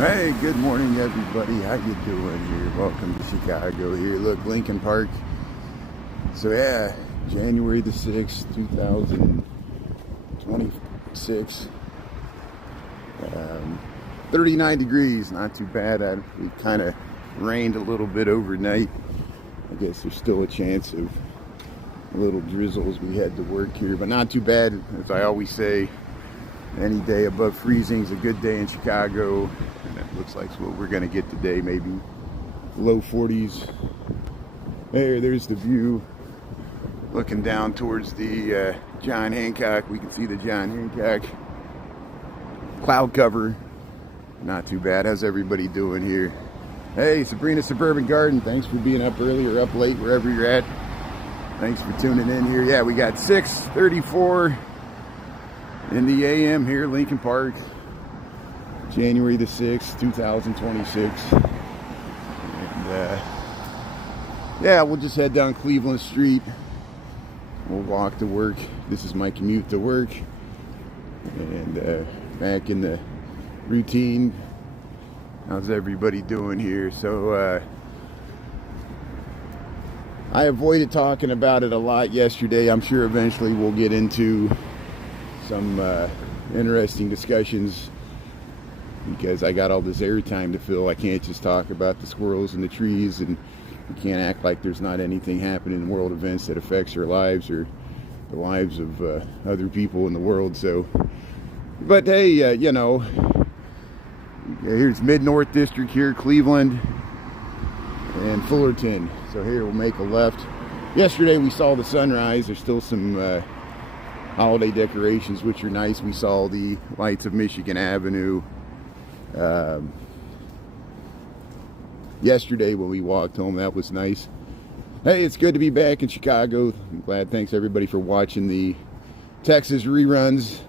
Hey, good morning, everybody. How you doing here? Welcome to Chicago here. Look, Lincoln Park. So yeah, January the 6th, 2026. 39 degrees, not too bad. It kind of rained a little bit overnight. I guess there's still a chance of a little drizzles. We had to work here, but not too bad. As I always say, any day above freezing is a good day in Chicago, and it looks like what we're going to get today, maybe low 40s. There's the view. Looking down towards the John Hancock, we can see the John Hancock cloud cover. Not too bad. How's everybody doing here? Hey, Sabrina Suburban Garden, thanks for being up early or up late, wherever you're at. Thanks for tuning in here. Yeah, we got 6:34 in the AM here, Lincoln Park, January the 6th, 2026. And yeah, we'll just head down Cleveland Street. We'll walk to work. This is my commute to work. And back in the routine. How's everybody doing here? So I avoided talking about it a lot yesterday. I'm sure eventually we'll get into some interesting discussions because I got all this airtime to fill. I can't just talk about the squirrels and the trees, and we can't act like there's not anything happening in world events that affects our lives or the lives of other people in the world. So, but hey, you know, here's Mid-North District here, Cleveland and Fullerton. So here we'll make a left. Yesterday we saw the sunrise. There's still some holiday decorations, which are nice. We saw the lights of Michigan Avenue yesterday when we walked home. That was nice. Hey, it's good to be back in Chicago. I'm glad. Thanks everybody for watching the Texas reruns.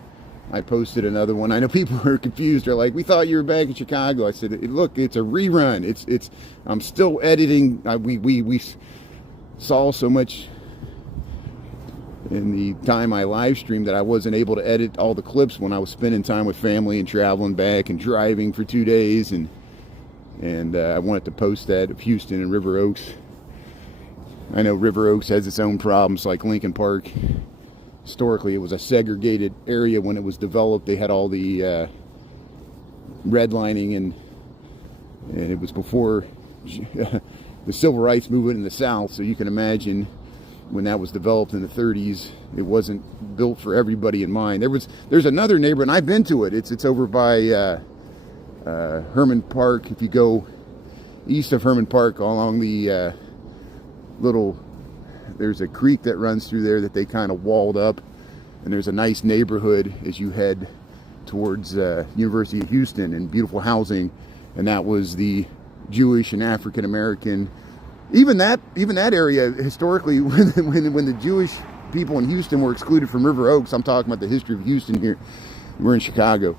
I posted another one. I know people are confused. They're like, "We thought you were back in Chicago." I said, "Look, it's a rerun. It's. I'm still editing. We saw so much in the time I live streamed that I wasn't able to edit all the clips when I was spending time with family and traveling back and driving for 2 days, and I wanted to post that of Houston and River Oaks. I know River Oaks has its own problems, like Lincoln Park. Historically, it was a segregated area when it was developed. They had all the redlining, and it was before the civil rights movement in the South. So you can imagine when that was developed in the 30s, it wasn't built for everybody in mind. There's another neighborhood, and I've been to it. It's over by Herman Park. If you go east of Herman Park along the there's a creek that runs through there that they kind of walled up, and there's a nice neighborhood as you head towards University of Houston, and beautiful housing, and that was the Jewish and African American. Even that area historically, when the Jewish people in Houston were excluded from River Oaks. I'm talking about the history of Houston here. We're in Chicago.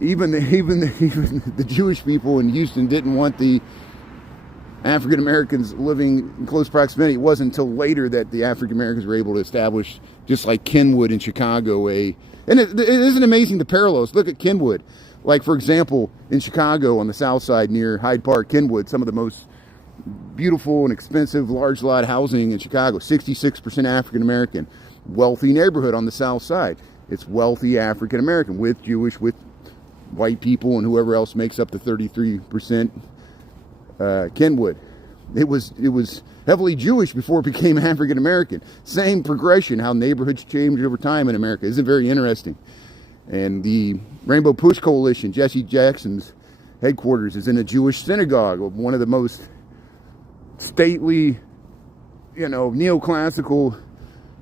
Even the Jewish people in Houston didn't want the African Americans living in close proximity. It wasn't until later that the African Americans were able to establish, just like Kenwood in Chicago, and it isn't amazing the parallels. Look at Kenwood. Like, for example, in Chicago on the south side near Hyde Park, Kenwood, some of the most beautiful and expensive large lot housing in Chicago, 66% African American. Wealthy neighborhood on the south side. It's wealthy African American with Jewish, with white people, and whoever else makes up the 33%. Kenwood. It was heavily Jewish before it became African American. Same progression, how neighborhoods change over time in America. Isn't it very interesting? And the Rainbow Push Coalition, Jesse Jackson's headquarters, is in a Jewish synagogue, one of the most stately, neoclassical,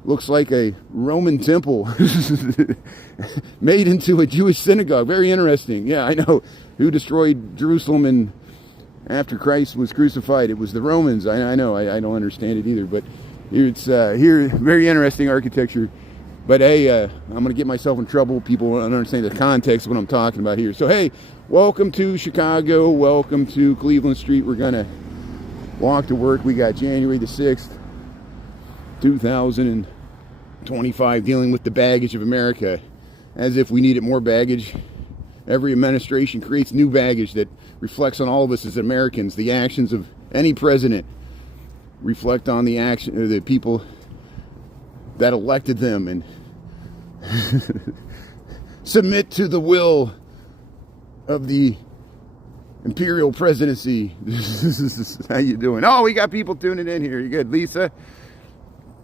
looks like a Roman temple made into a Jewish synagogue. Very interesting. Yeah, I know. Who destroyed Jerusalem after Christ was crucified? It was the Romans. I know. I don't understand it either. But it's very interesting architecture. But hey, I'm going to get myself in trouble. People don't understand the context of what I'm talking about here. So hey, welcome to Chicago. Welcome to Cleveland Street. We're going to walk to work. We got January the 6th, 2025, dealing with the baggage of America. As if we needed more baggage. Every administration creates new baggage that reflects on all of us as Americans. The actions of any president reflect on the action of the people that elected them and submit to the will of the imperial presidency. How you doing? Oh, we got people tuning in here. You good, Lisa?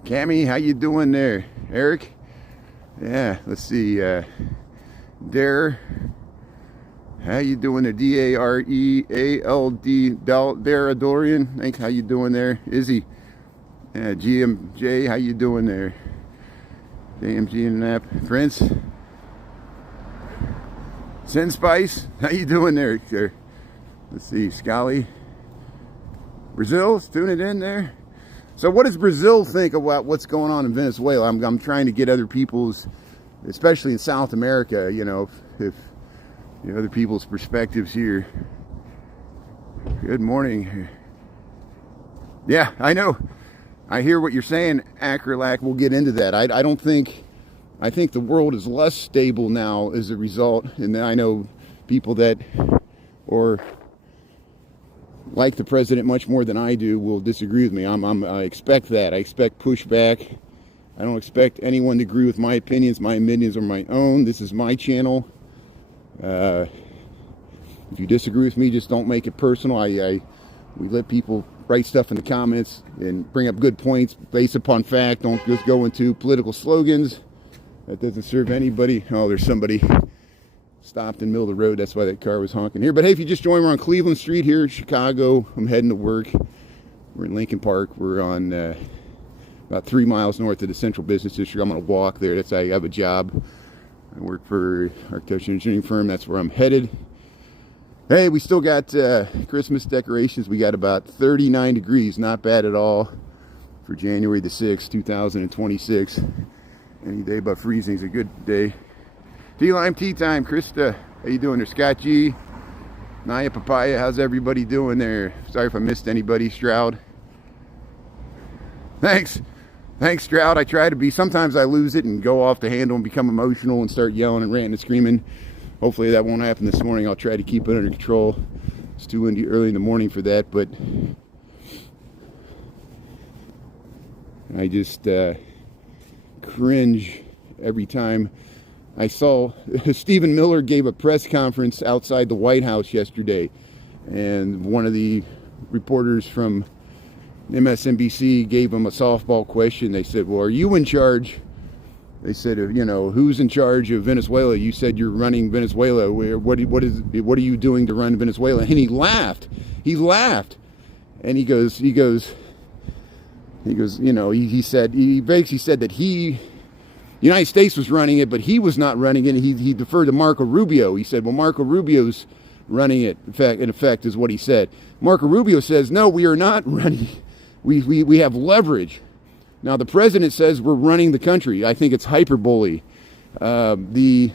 Cammy, how you doing there? Eric? Yeah, let's see. Dare, how you doing there? D-A-R-E-A-L-D, Dara Dorian. Thanks. How you doing there? Izzy. Yeah, GMJ, how you doing there? JMG and Nap. Prince. Sin Spice, how you doing there? Let's see, Scally. Brazil's tuning in there. So what does Brazil think about what's going on in Venezuela? I'm trying to get other people's, especially in South America, you know, if you know, other people's perspectives here. Good morning. Yeah, I know. I hear what you're saying, Acrolac. We'll get into that. I think the world is less stable now as a result, and I know people that or like the president much more than I do will disagree with me. I expect that. I expect pushback. I don't expect anyone to agree with my opinions. My opinions are my own. This is my channel. If you disagree with me, just don't make it personal. We let people write stuff in the comments and bring up good points based upon fact. Don't just go into political slogans. That doesn't serve anybody. Oh, there's somebody stopped in the middle of the road. That's why that car was honking here. But hey, if you just joined, we're on Cleveland Street here in Chicago. I'm heading to work. We're in Lincoln Park. We're on about 3 miles north of the Central Business District. I'm going to walk there. I have a job. I work for an architecture engineering firm. That's where I'm headed. Hey, we still got Christmas decorations. We got about 39 degrees. Not bad at all for January the 6th, 2026. Any day but freezing is a good day. T-Lime Tea Time. Krista, how you doing there? Scott G. Naya Papaya, how's everybody doing there? Sorry if I missed anybody. Stroud. Thanks, Stroud. I try to be. Sometimes I lose it and go off the handle and become emotional and start yelling and ranting and screaming. Hopefully that won't happen this morning. I'll try to keep it under control. It's too early in the morning for that, but I just cringe every time I saw Stephen Miller gave a press conference outside the White House yesterday, and one of the reporters from MSNBC gave him a softball question. They said, well, are you in charge? They said, you know, who's in charge of Venezuela? You said you're running Venezuela. What are you doing to run Venezuela? And he laughed. And he goes, you know, he basically said that the United States was running it, but he was not running it. He deferred to Marco Rubio. He said, well, Marco Rubio's running it. In effect, is what he said. Marco Rubio says, no, we are not running. We have leverage. Now, the president says we're running the country. I think it's hyperbole. Even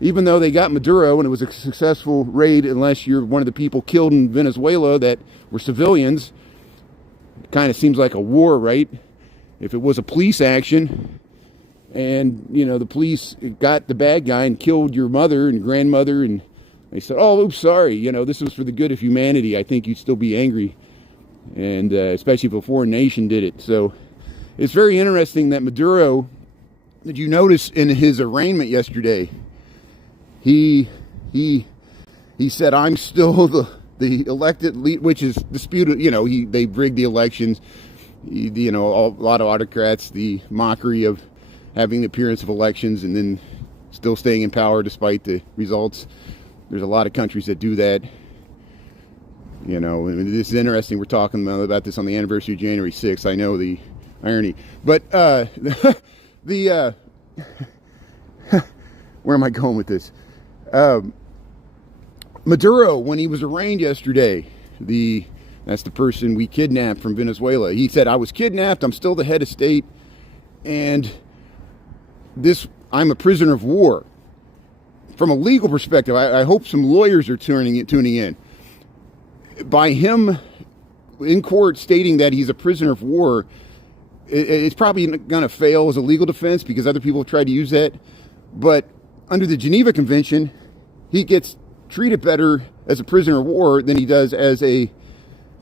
though they got Maduro and it was a successful raid, unless you're one of the people killed in Venezuela that were civilians, it kind of seems like a war, right? If it was a police action and, you know, the police got the bad guy and killed your mother and grandmother and they said, oh, oops, sorry, you know, this was for the good of humanity, I think you'd still be angry. And especially if a foreign nation did it. So it's very interesting that Maduro, did you notice in his arraignment yesterday, he said, I'm still the elected lead, which is disputed, you know, they rigged the elections, you know, a lot of autocrats, the mockery of having the appearance of elections and then still staying in power despite the results. There's a lot of countries that do that. You know, this is interesting. We're talking about this on the anniversary of January 6th. I know the irony. But where am I going with this? Maduro, when he was arraigned yesterday, that's the person we kidnapped from Venezuela. He said, I was kidnapped. I'm still the head of state. And I'm a prisoner of war. From a legal perspective, I hope some lawyers are tuning in. By him in court stating that he's a prisoner of war, it's probably going to fail as a legal defense because other people have tried to use that. But under the Geneva Convention, he gets treated better as a prisoner of war than he does as a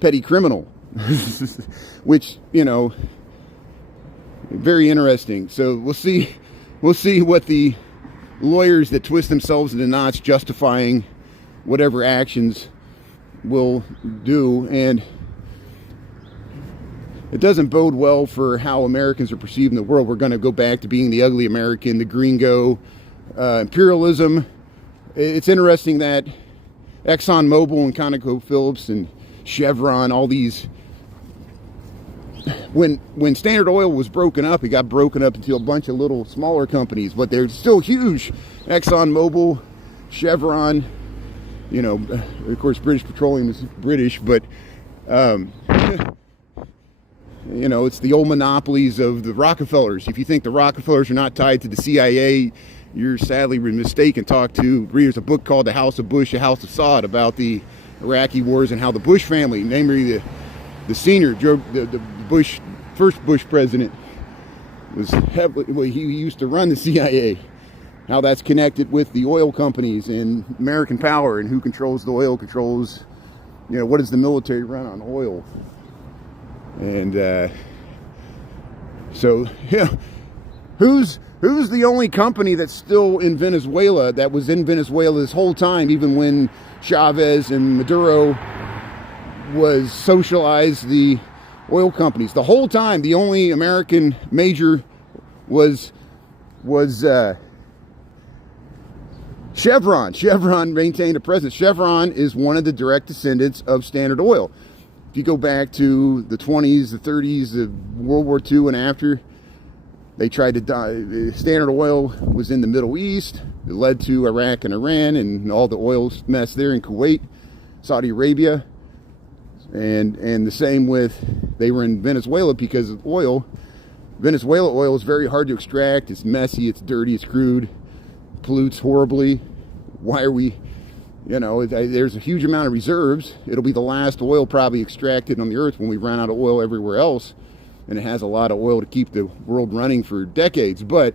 petty criminal. Which, you know, very interesting. So we'll see what the lawyers that twist themselves into knots justifying whatever actions will do. And it doesn't bode well for how Americans are perceived in the world. We're going to go back to being the ugly American, the gringo, imperialism. It's interesting that ExxonMobil and ConocoPhillips and Chevron, all these, when Standard Oil was broken up, it got broken up into a bunch of little smaller companies, but they're still huge. ExxonMobil, Chevron, you know, of course British Petroleum is British, but you know, it's the old monopolies of the Rockefellers. If you think the Rockefellers are not tied to the CIA, you're sadly mistaken. Talk to readers a book called The House of Bush, The House of Saud, about the Iraqi wars and how the Bush family, namely the senior, the Bush, first Bush president, was heavily, well, he used to run the CIA. How that's connected with the oil companies and American power, and who controls the oil, controls, you know, what does the military run on? Oil. And so, yeah, who's the only company that's still in Venezuela, that was in Venezuela this whole time, even when Chavez and Maduro was socialized the oil companies? The whole time, the only American major was Chevron. Chevron maintained a presence. Chevron is one of the direct descendants of Standard Oil. If you go back to the 20s, the 30s, the World War II and after, they tried to die. Standard Oil was in the Middle East. It led to Iraq and Iran and all the oil mess there in Kuwait, Saudi Arabia. And the same with, they were in Venezuela because of oil. Venezuela oil is very hard to extract. It's messy, it's dirty, it's crude, pollutes horribly. Why are we... You know, there's a huge amount of reserves. It'll be the last oil probably extracted on the earth when we run out of oil everywhere else. And it has a lot of oil to keep the world running for decades. But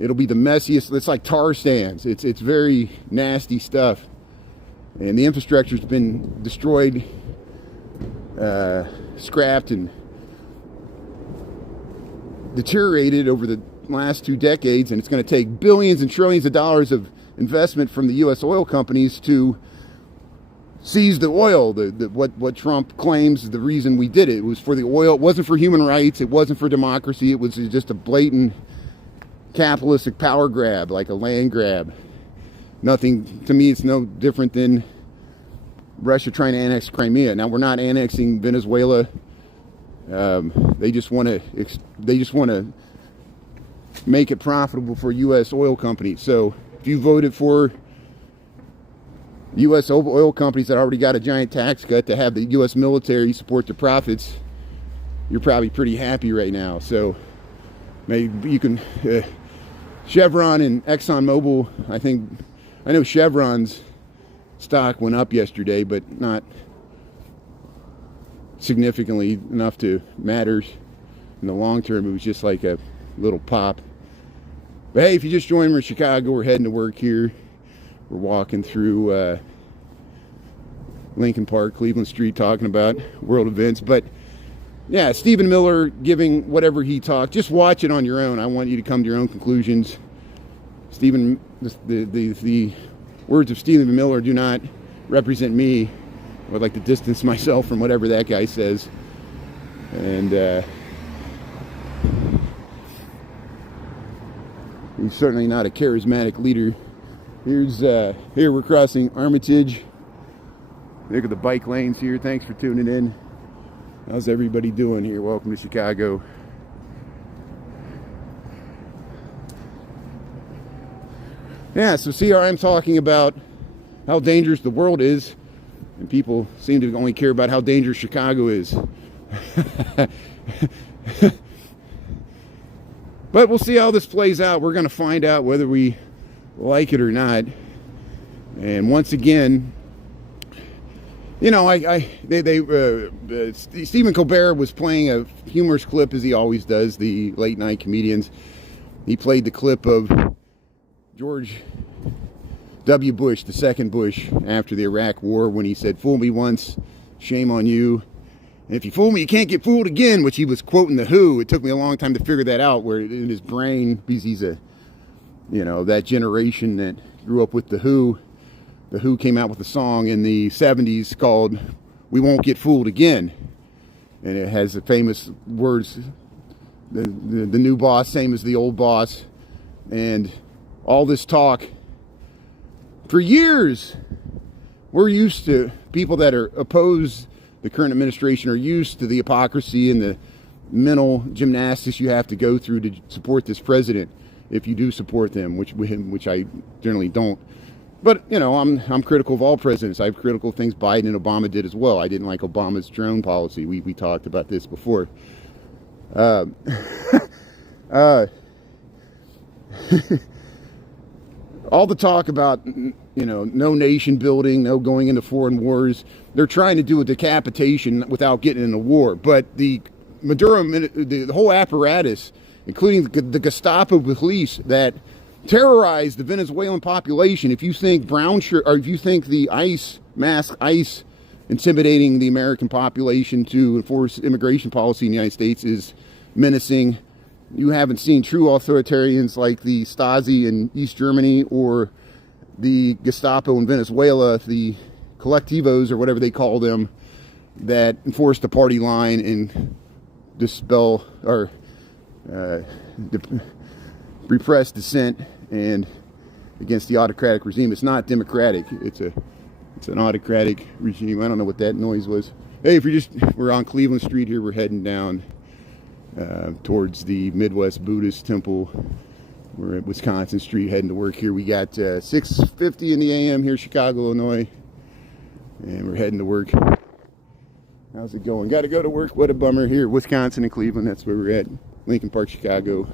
it'll be the messiest. It's like tar sands. It's very nasty stuff. And the infrastructure's been destroyed, scrapped, and deteriorated over the last 2 decades. And it's going to take billions and trillions of dollars of investment from the U.S. oil companies to seize the oil. What Trump claims is the reason we did it. It was for the oil. It wasn't for human rights. It wasn't for democracy. It was just a blatant capitalistic power grab, like a land grab. Nothing, to me, it's no different than Russia trying to annex Crimea. Now, we're not annexing Venezuela. They just want to make it profitable for U.S. oil companies. So if you voted for U.S. oil companies that already got a giant tax cut to have the U.S. military support the profits, you're probably pretty happy right now. So maybe you can... Chevron and ExxonMobil, I know Chevron's stock went up yesterday, but not significantly enough to matter in the long term. It was just like a little pop. But hey, if you just joined me in Chicago, we're heading to work here. We're walking through Lincoln Park, Cleveland Street, talking about world events. But yeah, Stephen Miller giving whatever he talked. Just watch it on your own. I want you to come to your own conclusions. Stephen, the words of Stephen Miller do not represent me. I would like to distance myself from whatever that guy says. And he's certainly not a charismatic leader. Here we're crossing Armitage. Look at the bike lanes here. Thanks for tuning in. How's everybody doing here? Welcome to Chicago. Yeah, so CRM talking about how dangerous the world is, and people seem to only care about how dangerous Chicago is. But we'll see how this plays out. We're going to find out whether we like it or not. And once again, you know, Stephen Colbert was playing a humorous clip, as he always does, the late night comedians. He played the clip of George W. Bush, the second Bush, after the Iraq War, when he said, "Fool me once, shame on you. And if you fool me, you can't get fooled again," which he was quoting The Who. It took me a long time to figure that out, where in his brain, because he's a, that generation that grew up with The Who. The Who came out with a song in the 70s called "We Won't Get Fooled Again." And it has the famous words, the new boss, same as the old boss. And all this talk, for years, we're used to, people that are opposed the current administration are used to the hypocrisy and the mental gymnastics you have to go through to support this president, if you do support them, which I generally don't. But, I'm critical of all presidents. I have critical of things Biden and Obama did as well. I didn't like Obama's drone policy. We talked about this before. All the talk about, no nation building, no going into foreign wars. They're trying to do a decapitation without getting in a war. But the Maduro, the whole apparatus, including the Gestapo police that terrorized the Venezuelan population. If you think or if you think the mask ICE intimidating the American population to enforce immigration policy in the United States is menacing, you haven't seen true authoritarians like the Stasi in East Germany or the Gestapo in Venezuela, the collectivos or whatever they call them, that enforce the party line and dispel or repress dissent and against the autocratic regime. It's not democratic. It's an autocratic regime. I don't know what that noise was. Hey, we're on Cleveland Street here. We're heading down towards the Midwest Buddhist Temple. We're at Wisconsin Street heading to work here. We got 6:50 in the a.m. here, Chicago, Illinois, and we're heading to work. How's it going? Got to go to work. What a bummer. Here, Wisconsin and Cleveland. That's where we're at. Lincoln Park, Chicago.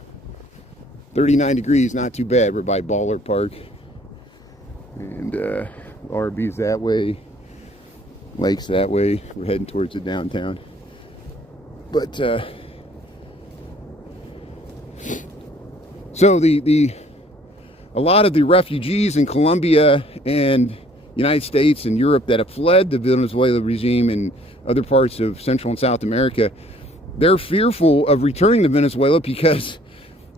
39 degrees, not too bad. We're by Baller Park. And RB's that way. Lake's that way. We're heading towards the downtown. But, so a lot of the refugees in Colombia and United States and Europe that have fled the Venezuela regime and other parts of Central and South America, they're fearful of returning to Venezuela because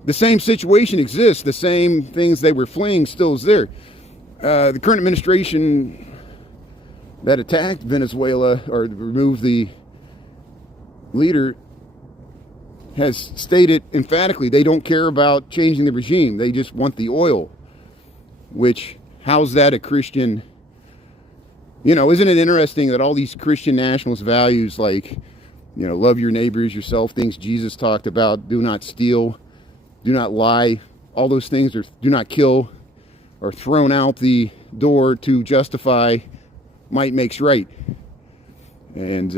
the same situation exists. The same things they were fleeing still is there. The current administration that attacked Venezuela or removed the leader has stated emphatically they don't care about changing the regime. They just want the oil. Which, how's that a Christian? Isn't it interesting that all these Christian nationalist values like, love your neighbor as yourself, things Jesus talked about, do not steal, do not lie, all those things, are do not kill, are thrown out the door to justify might makes right. And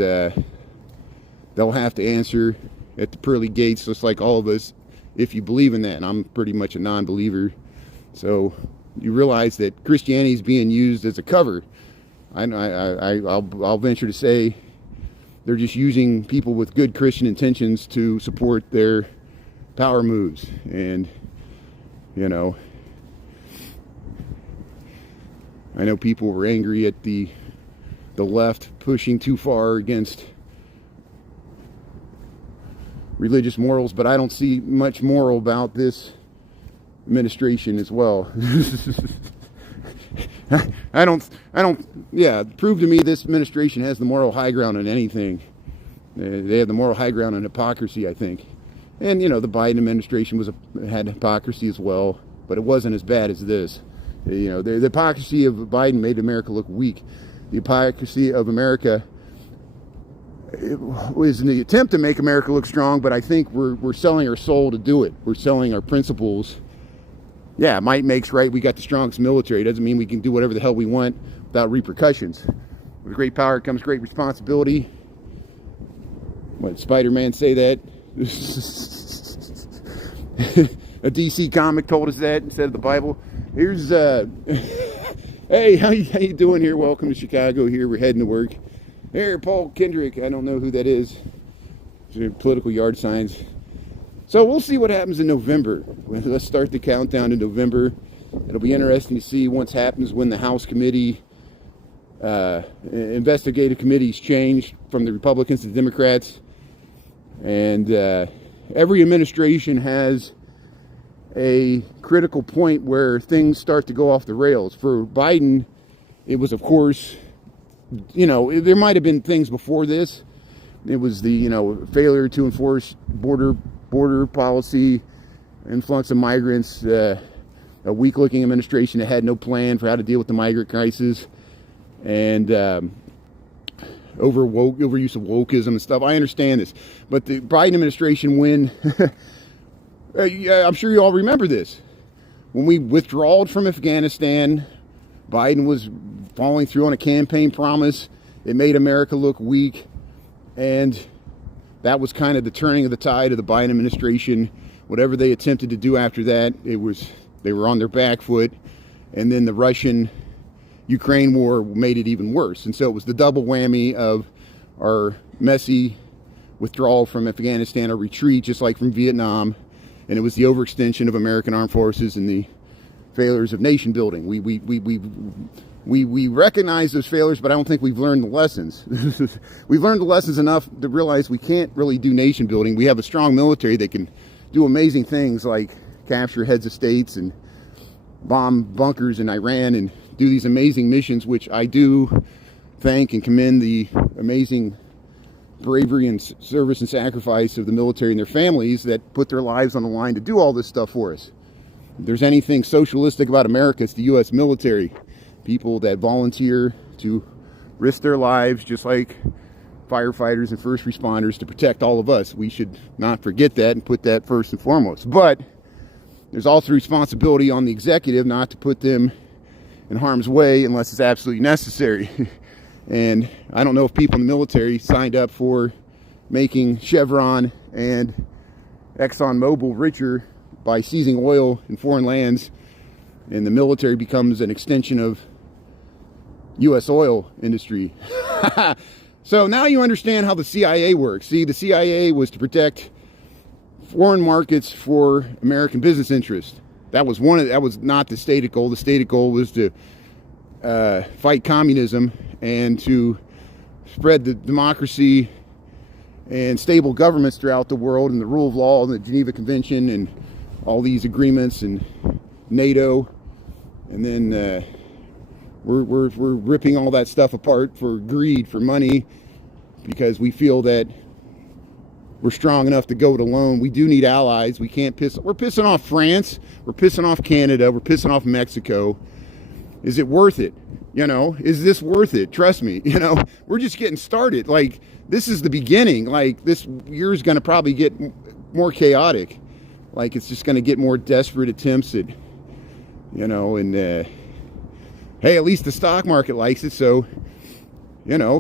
they'll have to answer at the pearly gates, just like all of us, if you believe in that. And I'm pretty much a non-believer. So you realize that Christianity is being used as a cover. I'll venture to say they're just using people with good Christian intentions to support their power moves. And, I know people were angry at the left pushing too far against religious morals, but I don't see much moral about this administration as well. Prove to me this administration has the moral high ground on anything. They have the moral high ground on hypocrisy, I think. And, the Biden administration had hypocrisy as well, but it wasn't as bad as this. The hypocrisy of Biden made America look weak. The hypocrisy of America was in the attempt to make America look strong, but I think we're selling our soul to do it. We're selling our principles. Yeah, might makes right. We got the strongest military. It doesn't mean we can do whatever the hell we want without repercussions. With great power comes great responsibility. What, Spider-Man say that? A DC comic told us that instead of the Bible. Here's, hey, how you doing here? Welcome to Chicago here. We're heading to work. Here, Paul Kendrick. I don't know who that is. Political yard signs. So we'll see what happens in November. Let's start the countdown to November. It'll be interesting to see what happens when the House committee, investigative committees change from the Republicans to the Democrats. And every administration has a critical point where things start to go off the rails. For Biden, it was, of course, there might have been things before this. It was the, failure to enforce border policy, influx of migrants, a weak-looking administration that had no plan for how to deal with the migrant crisis, and overuse of wokeism and stuff. I understand this, but the Biden administration, when I'm sure you all remember this, when we withdrawed from Afghanistan, Biden was following through on a campaign promise. It made America look weak, and that was kind of the turning of the tide of the Biden administration. Whatever they attempted to do after that, they were on their back foot, and then the Russian-Ukraine war made it even worse. And so it was the double whammy of our messy withdrawal from Afghanistan, a retreat just like from Vietnam, and it was the overextension of American armed forces and the failures of nation building. We recognize those failures, but I don't think we've learned the lessons. We've learned the lessons enough to realize we can't really do nation building. We have a strong military that can do amazing things like capture heads of states and bomb bunkers in Iran and do these amazing missions, which I do thank and commend the amazing bravery and service and sacrifice of the military and their families that put their lives on the line to do all this stuff for us. If there's anything socialistic about America, it's the U.S. military. People that volunteer to risk their lives, just like firefighters and first responders, to protect all of us. We should not forget that and put that first and foremost. But there's also responsibility on the executive not to put them in harm's way unless it's absolutely necessary. And I don't know if people in the military signed up for making Chevron and ExxonMobil richer by seizing oil in foreign lands, and the military becomes an extension of U.S. oil industry. So now you understand how the CIA works. See, the CIA was to protect foreign markets for American business interests. That was not the stated goal. The stated goal was to fight communism and to spread the democracy and stable governments throughout the world, and the rule of law and the Geneva Convention and all these agreements and NATO. And then we're ripping all that stuff apart for greed, for money, because we feel that we're strong enough to go it alone. We do need allies. We're pissing off France. We're pissing off Canada. We're pissing off Mexico. Is it worth it? Is this worth it? Trust me, we're just getting started. Like, this is the beginning. Like, this year's going to probably get more chaotic. Like, it's just going to get more desperate attempts at, and hey, at least the stock market likes it. So,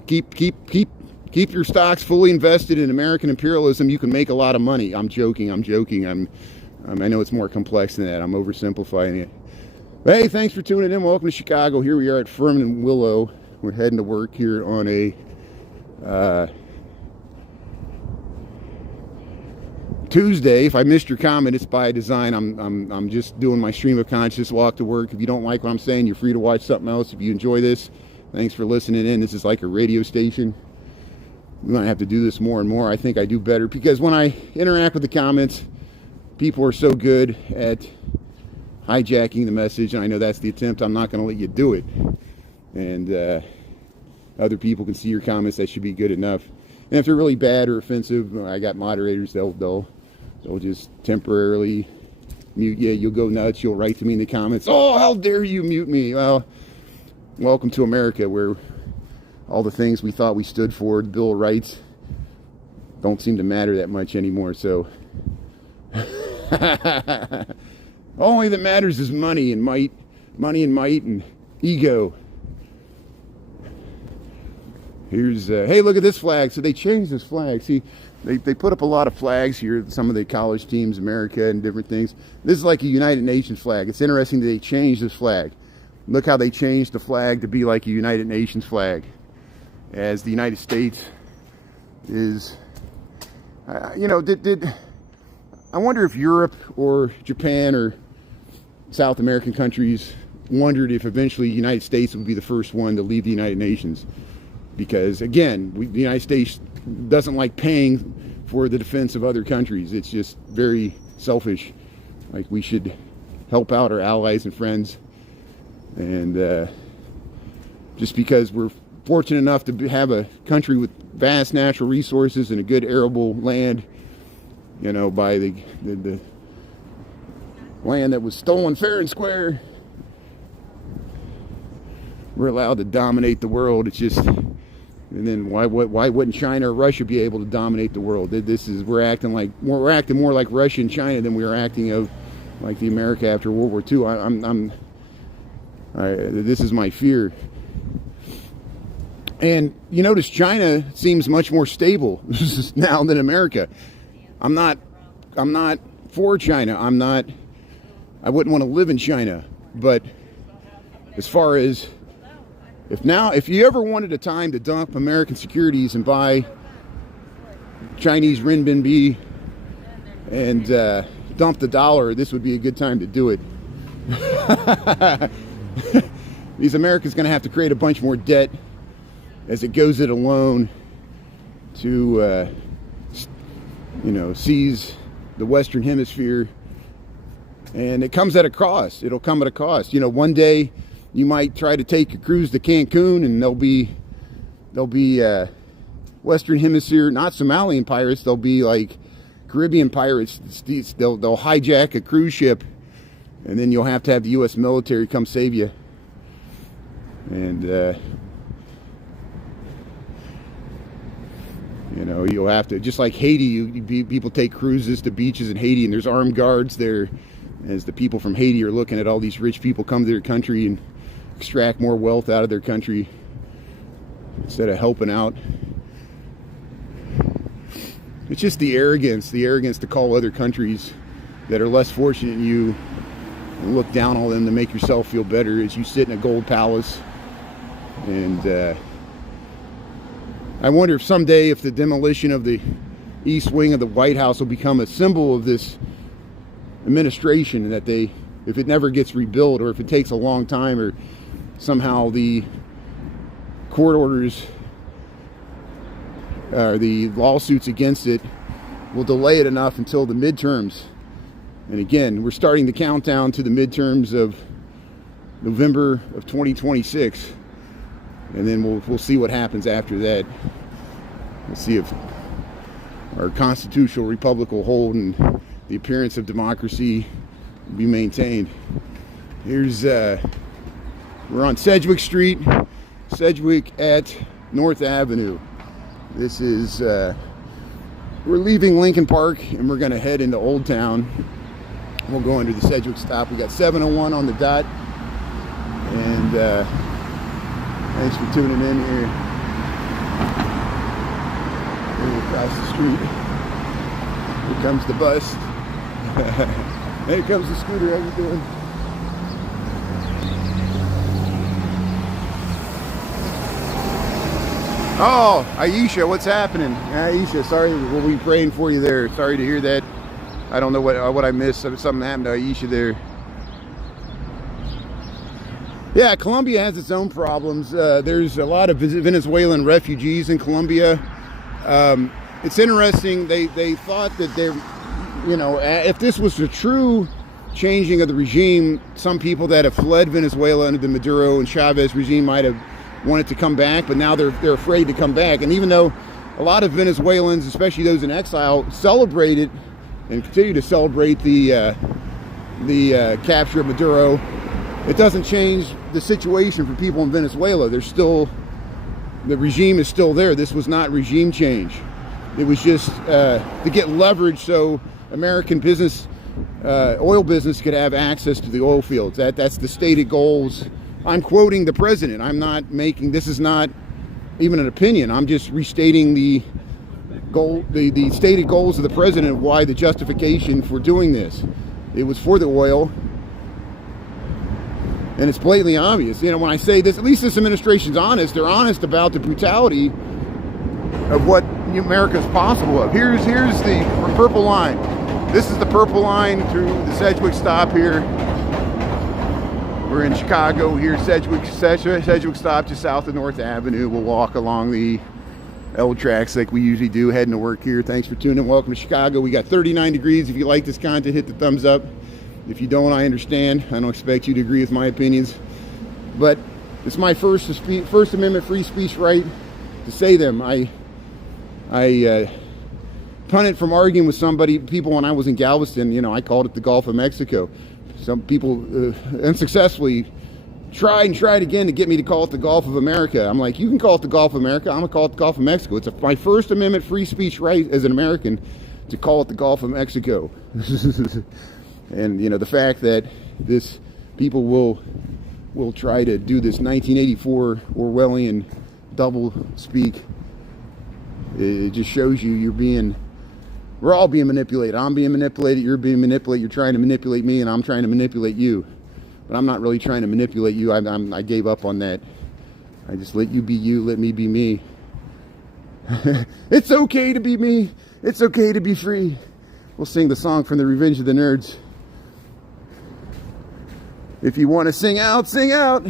keep your stocks fully invested in American imperialism. You can make a lot of money. I'm joking. I know it's more complex than that. I'm oversimplifying it. Hey, thanks for tuning in. Welcome to Chicago. Here we are at Furman and Willow. We're heading to work here on a Tuesday. If I missed your comment, it's by design. I'm just doing my stream of consciousness walk to work. If you don't like what I'm saying, you're free to watch something else. If you enjoy this, thanks for listening in. This is like a radio station. We're going to have to do this more and more. I think I do better because when I interact with the comments, people are so good at hijacking the message, and I know that's the attempt. I'm not going to let you do it. And other people can see your comments. That should be good enough. And if they're really bad or offensive, I got moderators. They'll just temporarily mute you. You'll go nuts. You'll write to me in the comments, "Oh, how dare you mute me?" Well, welcome to America, where all the things we thought we stood for, the Bill of Rights, don't seem to matter that much anymore. So only that matters is money and might and ego. Here's hey, look at this flag. So they changed this flag. See, they put up a lot of flags here, some of the college teams, America, and different things. This is like a United Nations flag. It's interesting that they changed this flag. Look how they changed the flag to be like a United Nations flag, as the United States is, did I wonder if Europe or Japan or South American countries wondered if eventually the United States would be the first one to leave the United Nations. Because, again, the United States doesn't like paying for the defense of other countries. It's just very selfish. Like, we should help out our allies and friends. And just because we're fortunate enough to have a country with vast natural resources and a good arable land, you know, by the land that was stolen fair and square, we're allowed to dominate the world. It's just, and then why wouldn't China or Russia be able to dominate the world? We're acting more like Russia and China than we are acting like the America after World War II. This is my fear. And you notice China seems much more stable now than America. I'm not for China. I wouldn't want to live in China. But as far as if you ever wanted a time to dump American securities and buy Chinese renminbi and dump the dollar, this would be a good time to do it. These Americans going to have to create a bunch more debt as it goes it alone to seize the Western Hemisphere. And it comes at a cost. It'll come at a cost. One day you might try to take a cruise to Cancun, and there'll be Western Hemisphere, not Somalian pirates. They'll be like Caribbean pirates. They'll hijack a cruise ship, and then you'll have to have the U.S. military come save you. And you'll have to, just like Haiti, people take cruises to beaches in Haiti, and there's armed guards there as the people from Haiti are looking at all these rich people come to their country and extract more wealth out of their country instead of helping out. It's just the arrogance to call other countries that are less fortunate than you and look down on them to make yourself feel better as you sit in a gold palace. And I wonder if someday, if the demolition of the east wing of the White House will become a symbol of this administration, that if it never gets rebuilt, or if it takes a long time, or somehow the court orders or the lawsuits against it will delay it enough until the midterms. And again, we're starting the countdown to the midterms of November of 2026. And then we'll see what happens after that. We'll see if our constitutional republic will hold and the appearance of democracy will be maintained. Here's we're on Sedgwick Street, Sedgwick at North Avenue. This is we're leaving Lincoln Park and we're going to head into Old Town. We'll go under the Sedgwick stop. We got 7:01 on the dot. And thanks for tuning in here. Across the street. Here comes the bus. Here comes the scooter. How you doing? Oh, Aisha, what's happening? Aisha, sorry, we'll be praying for you there. Sorry to hear that. I don't know what I missed. Something happened to Aisha there. Yeah, Colombia has its own problems. There's a lot of Venezuelan refugees in Colombia. It's interesting. They thought that if this was a true changing of the regime, some people that have fled Venezuela under the Maduro and Chavez regime might have wanted to come back, but now they're afraid to come back. And even though a lot of Venezuelans, especially those in exile, celebrated and continue to celebrate the capture of Maduro, it doesn't change the situation for people in Venezuela. The regime is still there. This was not regime change. It was just to get leverage so American business, oil business, could have access to the oil fields. That's the stated goals. I'm quoting the president. This is not even an opinion. I'm just restating the stated goals of the president, why the justification for doing this. It was for the oil. And it's blatantly obvious. When I say this, at least this administration's honest. They're honest about the brutality of what America's possible of. Here's the purple line. This is the purple line through the Sedgwick stop here. We're in Chicago here, Sedgwick stop just south of North Avenue. We'll walk along the L tracks like we usually do, heading to work here. Thanks for tuning in. Welcome to Chicago. We got 39 degrees. If you like this content, hit the thumbs up. If you don't, I understand. I don't expect you to agree with my opinions. But it's my First Amendment free speech right to say them. I punted from arguing with people when I was in Galveston. I called it the Gulf of Mexico. Some people unsuccessfully tried again to get me to call it the Gulf of America. I'm like, you can call it the Gulf of America. I'm going to call it the Gulf of Mexico. It's my First Amendment free speech right as an American to call it the Gulf of Mexico. And, the fact that people will try to do this 1984 Orwellian double speak, it just shows you we're all being manipulated. I'm being manipulated, you're being manipulated, you're trying to manipulate me, and I'm trying to manipulate you. But I'm not really trying to manipulate you. I gave up on that. I just let you be you, let me be me. It's okay to be me. It's okay to be free. We'll sing the song from the Revenge of the Nerds. If you want to sing out, sing out.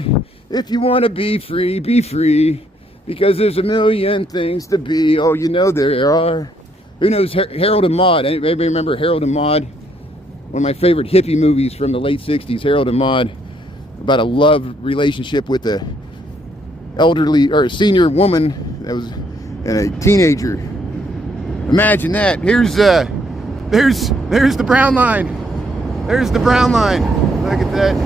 If you want to be free, be free. Because there's a million things to be. Oh, there are. Who knows Harold and Maude? Anybody remember Harold and Maude? One of my favorite hippie movies from the late 60s, Harold and Maude, about a love relationship with a elderly or a senior woman that was and a teenager. Imagine that. There's the brown line. There's the brown line. Look at that.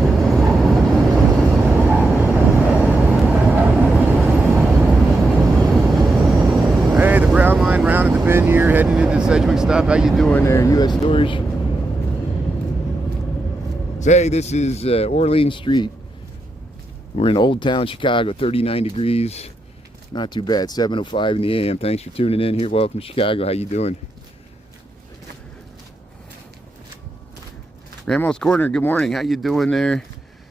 Hey, the brown line round at the bend here, heading into Sedgwick stop. How you doing there, U.S. Storage? Hey, this is Orleans Street. We're in Old Town Chicago, 39 degrees. Not too bad, 7:05 in the a.m. Thanks for tuning in here. Welcome to Chicago. How you doing? Grandma's Corner, good morning. How you doing there?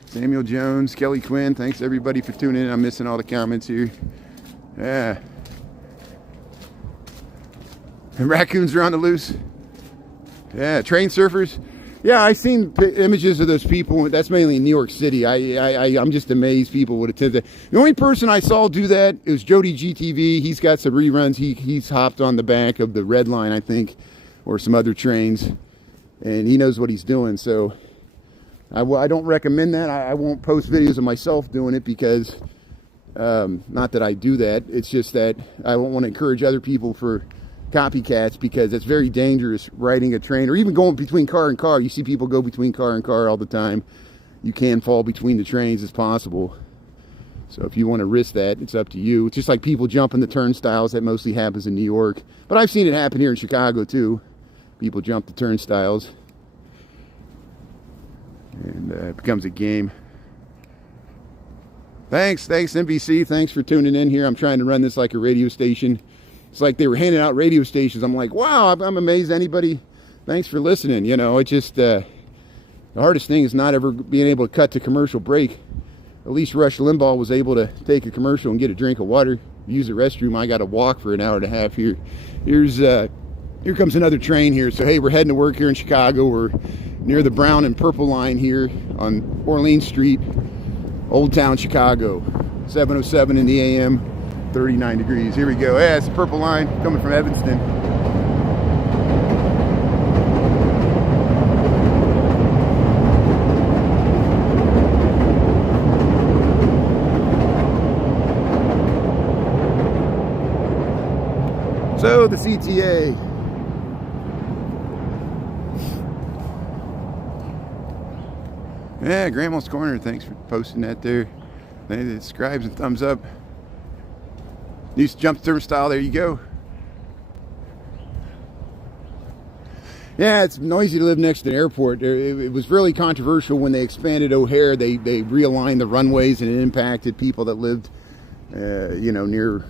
Samuel Jones, Kelly Quinn. Thanks everybody for tuning in. I'm missing all the comments here. Yeah. And raccoons are on the loose. Yeah, train surfers. Yeah, I've seen images of those people. That's mainly in New York City. I'm just amazed people would attempt that. The only person I saw do that is Jody GTV. He's got some reruns. He's hopped on the back of the Red Line, I think, or some other trains, and he knows what he's doing. So I don't recommend that. I won't post videos of myself doing it because, not that I do that. It's just that I don't want to encourage other people for copycats, because it's very dangerous riding a train or even going between car and car. You see people go between car and car all the time. You can fall between the trains as possible. So if you want to risk that, it's up to you. It's just like people jumping the turnstiles. That mostly happens in New York, but I've seen it happen here in Chicago too. People jump the turnstiles and it becomes a game. Thanks NBC. Thanks for tuning in here. I'm trying to run this like a radio station. It's like they were handing out radio stations. I'm like, wow, I'm amazed anybody. Thanks for listening. It's just the hardest thing is not ever being able to cut to commercial break. At least Rush Limbaugh was able to take a commercial and get a drink of water, use the restroom. I got to walk for an hour and a half here. Here comes another train here. So hey, we're heading to work here in Chicago. We're near the brown and purple line here on Orleans Street, Old Town Chicago. 7:07 in the a.m. 39 degrees. Here we go. Yeah, it's the purple line coming from Evanston. So the CTA. Yeah, Grandma's Corner. Thanks for posting that there. It subscribes and thumbs up. New jump turnstile, there you go. Yeah, it's noisy to live next to an airport. It was really controversial when they expanded O'Hare. They realigned the runways, and it impacted people that lived, near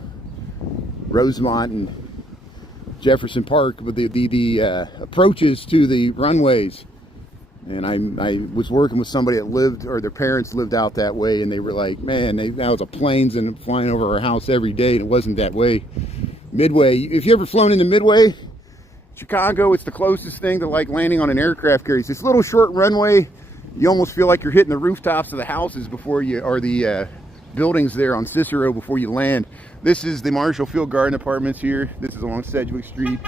Rosemont and Jefferson Park with the approaches to the runways. And I was working with somebody that lived, or their parents lived out that way, and they were like, man, that was a planes and flying over our house every day, and it wasn't that way. Midway, if you ever flown into Midway, Chicago, it's the closest thing to like landing on an aircraft carrier. It's this little short runway. You almost feel like you're hitting the rooftops of the houses before you, or the buildings there on Cicero before you land. This is the Marshall Field Garden Apartments here. This is along Sedgwick Street.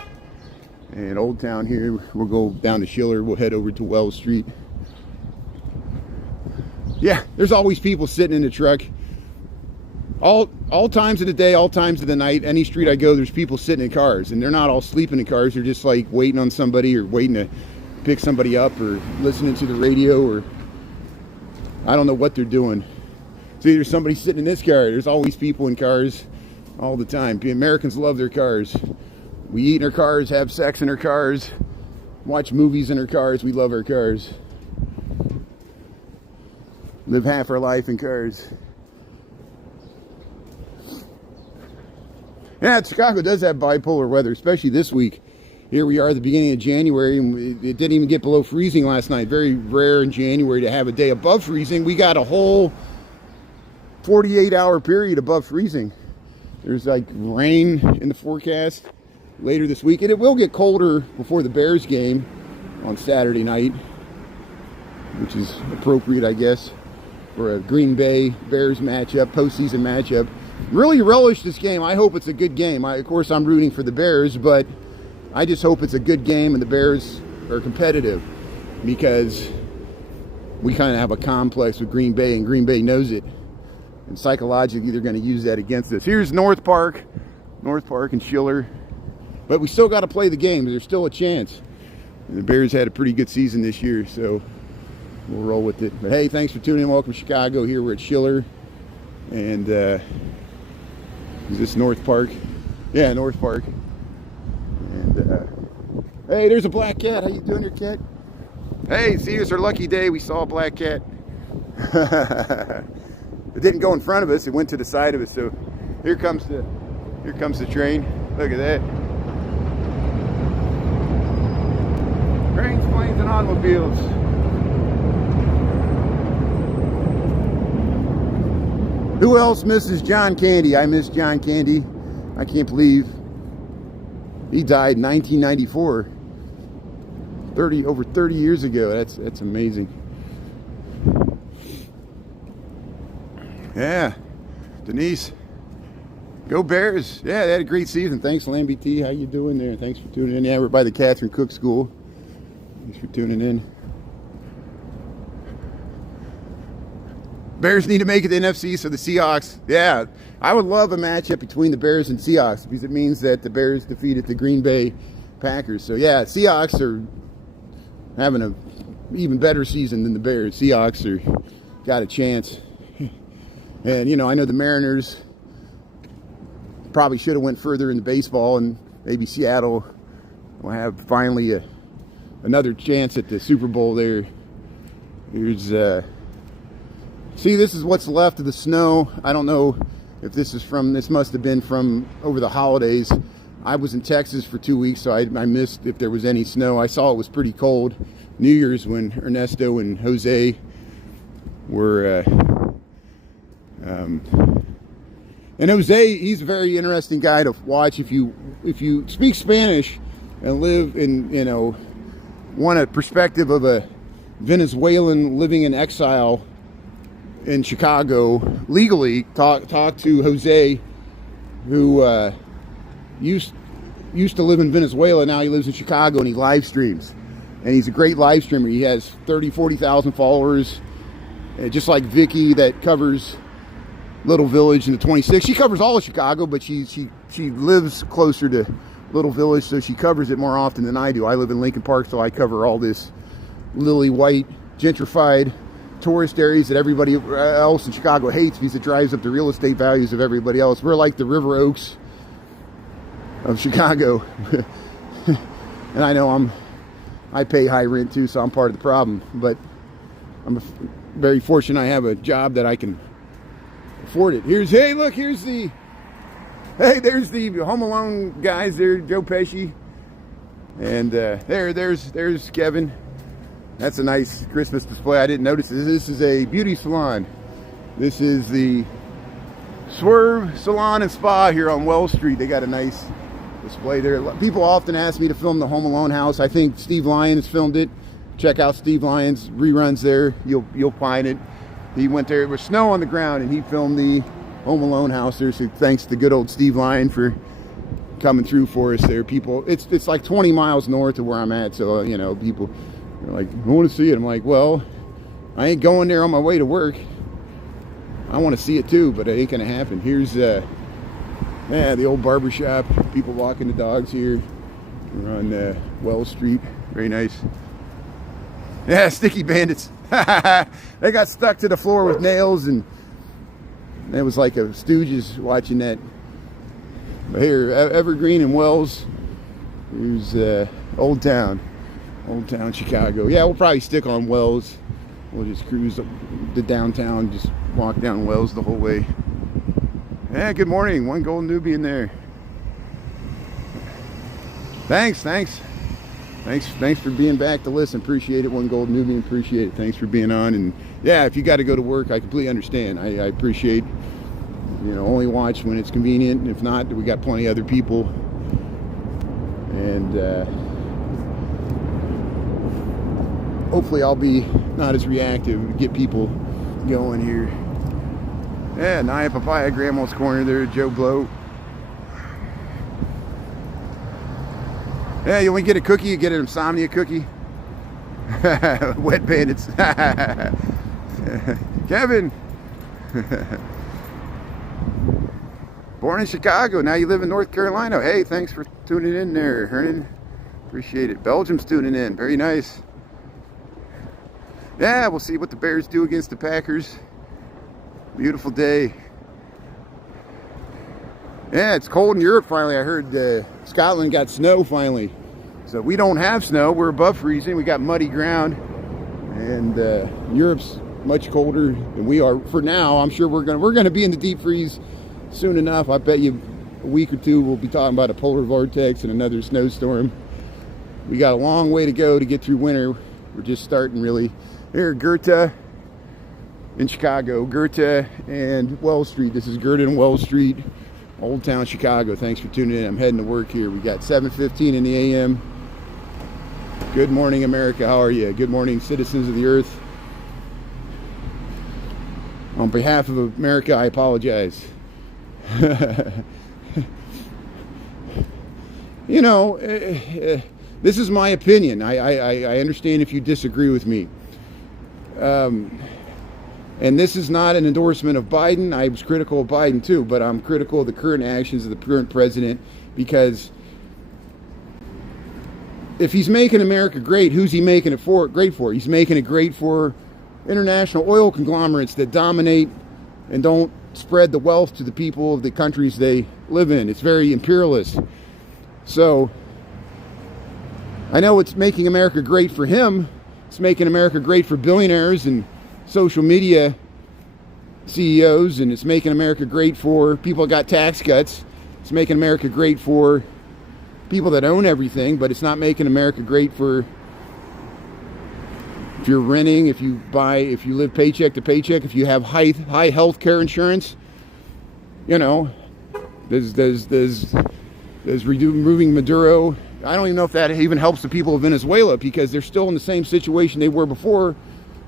And Old Town here. We'll go down to Schiller. We'll head over to Wells Street. Yeah, there's always people sitting in the truck. All times of the day, all times of the night, any street I go, there's people sitting in cars. And they're not all sleeping in cars. They're just like waiting on somebody, or waiting to pick somebody up, or listening to the radio, or I don't know what they're doing. So there's somebody sitting in this car. There's always people in cars all the time. Americans love their cars. We eat in our cars, have sex in our cars, watch movies in our cars. We love our cars. Live half our life in cars. Yeah, Chicago does have bipolar weather, especially this week. Here we are at the beginning of January, and it didn't even get below freezing last night. Very rare in January to have a day above freezing. We got a whole 48-hour period above freezing. There's like rain in the forecast later this week, and it will get colder before the Bears game on Saturday night, which is appropriate, I guess, for a Green Bay Bears matchup, postseason matchup. Really relish this game. I hope it's a good game. Of course, I'm rooting for the Bears, but I just hope it's a good game and the Bears are competitive, because we kind of have a complex with Green Bay, and Green Bay knows it. And psychologically, they're going to use that against us. Here's North Park and Schiller. But we still got to play the game. There's still a chance. And the Bears had a pretty good season this year, so we'll roll with it. But hey, thanks for tuning in. Welcome to Chicago. Here we're at Schiller. And is this North Park? Yeah, North Park. And hey, there's a black cat. How you doing, your cat? Hey, see, it's our lucky day. We saw a black cat. It didn't go in front of us. It went to the side of us. So here comes the train. Look at that. Trains, planes, and automobiles. Who else misses John Candy? I miss John Candy. I can't believe he died in 1994. Over 30 years ago. That's amazing. Yeah, Denise, go Bears. Yeah, they had a great season. Thanks, Lamby T. How you doing there? Thanks for tuning in. Yeah, we're by the Catherine Cook School. Thanks for tuning in. Bears need to make it to the NFC, so the Seahawks. Yeah, I would love a matchup between the Bears and Seahawks, because it means that the Bears defeated the Green Bay Packers. So yeah, Seahawks are having an even better season than the Bears. Seahawks are got a chance. And, you know, I know the Mariners probably should have went further in the baseball, and maybe Seattle will have finally another chance at the Super Bowl there. Here's, see, this is what's left of the snow. I don't know if this must have been from over the holidays. I was in Texas for 2 weeks, so I missed if there was any snow. I saw it was pretty cold. New Year's, when Ernesto and Jose were... and Jose, he's a very interesting guy to watch. If you speak Spanish and live in, you know, want a perspective of a Venezuelan living in exile in Chicago legally, talk to Jose, who used to live in Venezuela. Now he lives in Chicago, and he live streams, and he's a great live streamer. He has 40,000 followers, just like Vicky that covers Little Village in the 26. She covers all of Chicago, but she lives closer to Little Village, so she covers it more often than I do. I live in Lincoln Park, so I cover all this lily white, gentrified tourist areas that everybody else in Chicago hates, because it drives up the real estate values of everybody else. We're like the River Oaks of Chicago. And I know I pay high rent too, so I'm part of the problem, but I'm very fortunate I have a job that I can afford it. There's the Home Alone guys there, Joe Pesci, and there's Kevin. That's a nice Christmas display. I didn't notice this. This is a beauty salon. This is the Swerve Salon and Spa here on Wells Street. They got a nice display there. People often ask me to film the Home Alone house. I think Steve Lyons filmed it. check out Steve Lyon's reruns there. You'll find it. He went there with snow on the ground, and he filmed the Home Alone house there. So thanks to good old Steve Lyon for coming through for us there. People, it's like 20 miles north of where I'm at. So you know, people are like, I want to see it. I'm like, well, I ain't going there on my way to work. I want to see it too, but it ain't gonna happen. Here's the old barber shop. People walking the dogs here. We're on Wells Street. Very nice. Yeah, sticky bandits. They got stuck to the floor with nails, and it was like a Stooges watching that. But here, Evergreen and Wells. Here's Old Town Chicago. Yeah, we'll probably stick on Wells. We'll just cruise up the downtown, just walk down Wells the whole way. Yeah, good morning. One golden newbie in there. Thanks for being back to listen. Appreciate it. One golden newbie, appreciate it. Thanks for being on. And yeah, if you got to go to work, I completely understand. I appreciate, you know, only watch when it's convenient. If not, we got plenty of other people. And hopefully I'll be not as reactive to get people going here. Yeah, Naya Papaya, Grandma's Corner there, Joe Blow. Yeah, you only get a cookie, you get an insomnia cookie. Wet bandits. Kevin. Born in Chicago, now you live in North Carolina. Hey, thanks for tuning in there, Hernan. Appreciate it. Belgium's tuning in, very nice. Yeah, we'll see what the Bears do against the Packers. Beautiful day. Yeah, it's cold in Europe finally. I heard Scotland got snow finally. So we don't have snow. We're above freezing. We got muddy ground. And Europe's much colder than we are for now. I'm sure we're gonna be in the deep freeze soon enough. I bet you a week or two we'll be talking about a polar vortex and another snowstorm. We got a long way to go to get through winter. We're just starting really. Here, Goethe in Chicago. Goethe and Wells Street. This is Goethe and Wells Street. Old Town Chicago. Thanks for tuning in. I'm heading to work here. We got 7:15 in the AM. Good morning, America. How are you? Good morning, citizens of the earth. On behalf of America, I apologize. You know, this is my opinion. I understand if you disagree with me. And this is not an endorsement of Biden. I was critical of Biden too, but I'm critical of the current actions of the current president, because if he's making America great, who's he making it great for? He's making it great for international oil conglomerates that dominate and don't spread the wealth to the people of the countries they live in. It's very imperialist. So I know it's making America great for him. It's making America great for billionaires and social media CEOs, and it's making America great for people that got tax cuts. It's making America great for people that own everything, but it's not making America great for if you're renting, if you live paycheck to paycheck, if you have high health care insurance. You know, there's removing Maduro. I don't even know if that even helps the people of Venezuela, because they're still in the same situation they were before.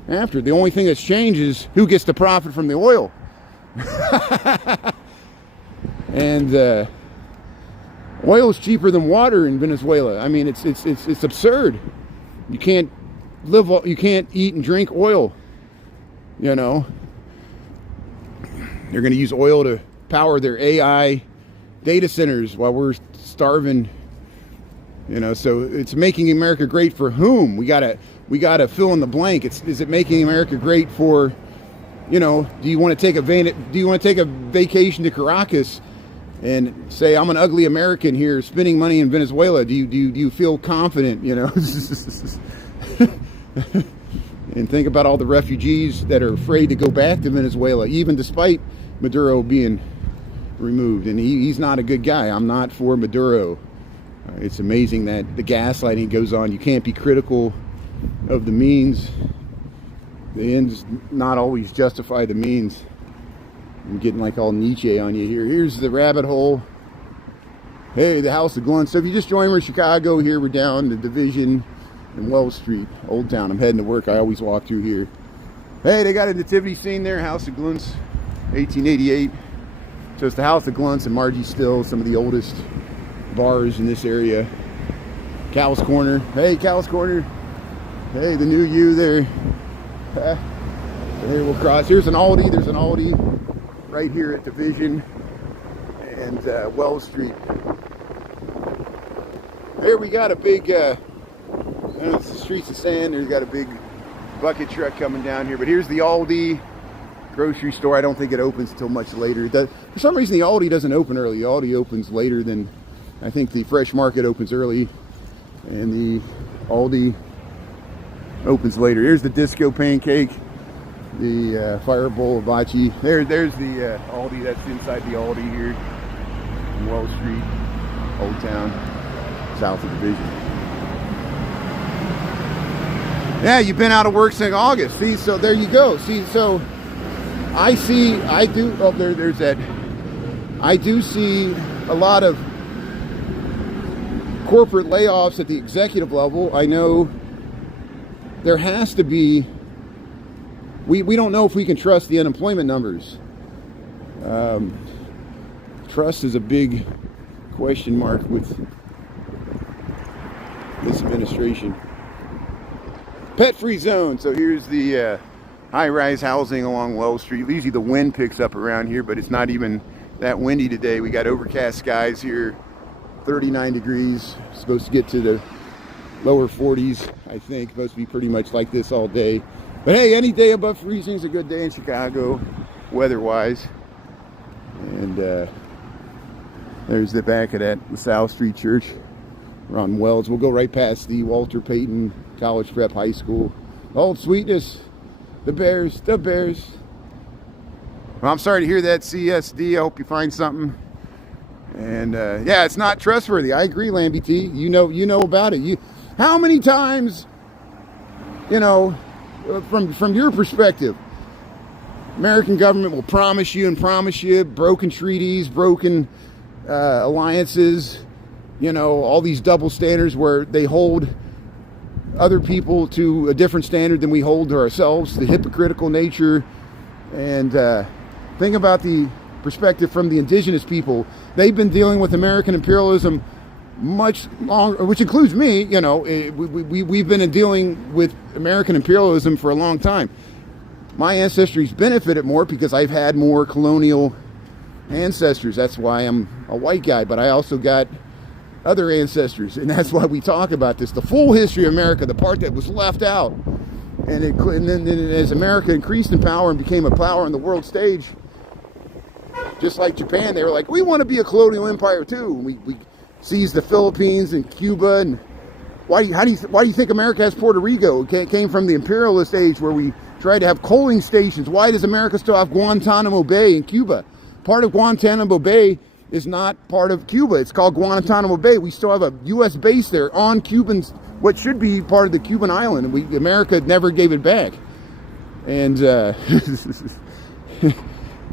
After, the only thing that's changed is who gets to profit from the oil. And oil is cheaper than water in Venezuela. I mean, it's absurd. You can't eat and drink oil. You know, they're going to use oil to power their AI data centers while we're starving. You know, so it's making America great for whom? We gotta fill in the blank. Is it making America great for, you know, do you want to take a vacation to Caracas and say, I'm an ugly American here spending money in Venezuela? Do you feel confident, you know? And think about all the refugees that are afraid to go back to Venezuela, even despite Maduro being removed. And he's not a good guy. I'm not for Maduro. It's amazing that the gaslighting goes on. You can't be critical of the means. The ends not always justify the means. I'm getting like all Nietzsche on you here. Here's the rabbit hole. Hey, the House of Glenn. So if you just joined, we're in Chicago here. We're down the Division in Wells Street, Old Town. I'm heading to work. I always walk through here. Hey, they got a nativity scene there, House of Glunts, 1888. So it's the House of Glunts and Margie Still, some of the oldest bars in this area. Cal's Corner. Hey, Cal's Corner. Hey, the new you there. Here we'll cross. Here's an Aldi. There's an Aldi right here at Division and Wells Street. There we got a big, I don't know, it's the streets of sand. There's got a big bucket truck coming down here. But here's the Aldi grocery store. I don't think it opens until much later. For some reason, the Aldi doesn't open early. The Aldi opens later than, I think the Fresh Market opens early. And the Aldi opens later. Here's the Disco Pancake. The Fireball Hibachi. There's the Aldi. That's inside the Aldi here in Wells Street, Old Town, south of Division. Yeah, you've been out of work since August. See, so there you go. See, so I do see a lot of corporate layoffs at the executive level. I know there has to be, we don't know if we can trust the unemployment numbers. Trust is a big question mark with this administration. Pet-free zone. So here's the high-rise housing along Wells Street. Usually the wind picks up around here, but it's not even that windy today. We got overcast skies here, 39 degrees. Supposed to get to the lower 40s, I think. Supposed to be pretty much like this all day. But hey, any day above freezing is a good day in Chicago, weather-wise. And there's the back of that South Street Church. We're on Wells. We'll go right past the Walter Payton College Prep High School. Old Sweetness, the Bears, the Bears. Well, I'm sorry to hear that, CSD. I hope you find something. And yeah, it's not trustworthy. I agree, Lambie T. You know about it. How many times, from your perspective, American government will promise you broken treaties, broken alliances, all these double standards where they hold other people to a different standard than we hold to ourselves, the hypocritical nature. And think about the perspective from the indigenous people. They've been dealing with American imperialism much longer, which includes me. We've been dealing with American imperialism for a long time. My ancestry's benefited more because I've had more colonial ancestors. That's why I'm a white guy, but I also got other ancestors, and that's why we talk about this. The full history of America, the part that was left out. And then as America increased in power and became a power on the world stage, just like Japan, they were like, we want to be a colonial empire too. We seized the Philippines and Cuba. And why do you think America has Puerto Rico? It came from the imperialist age where we tried to have coaling stations. Why does America still have Guantanamo Bay in Cuba? Part of Guantanamo Bay is not part of Cuba. It's called Guantanamo Bay. We still have a U.S. base there on Cubans, what should be part of the Cuban island. And America never gave it back. And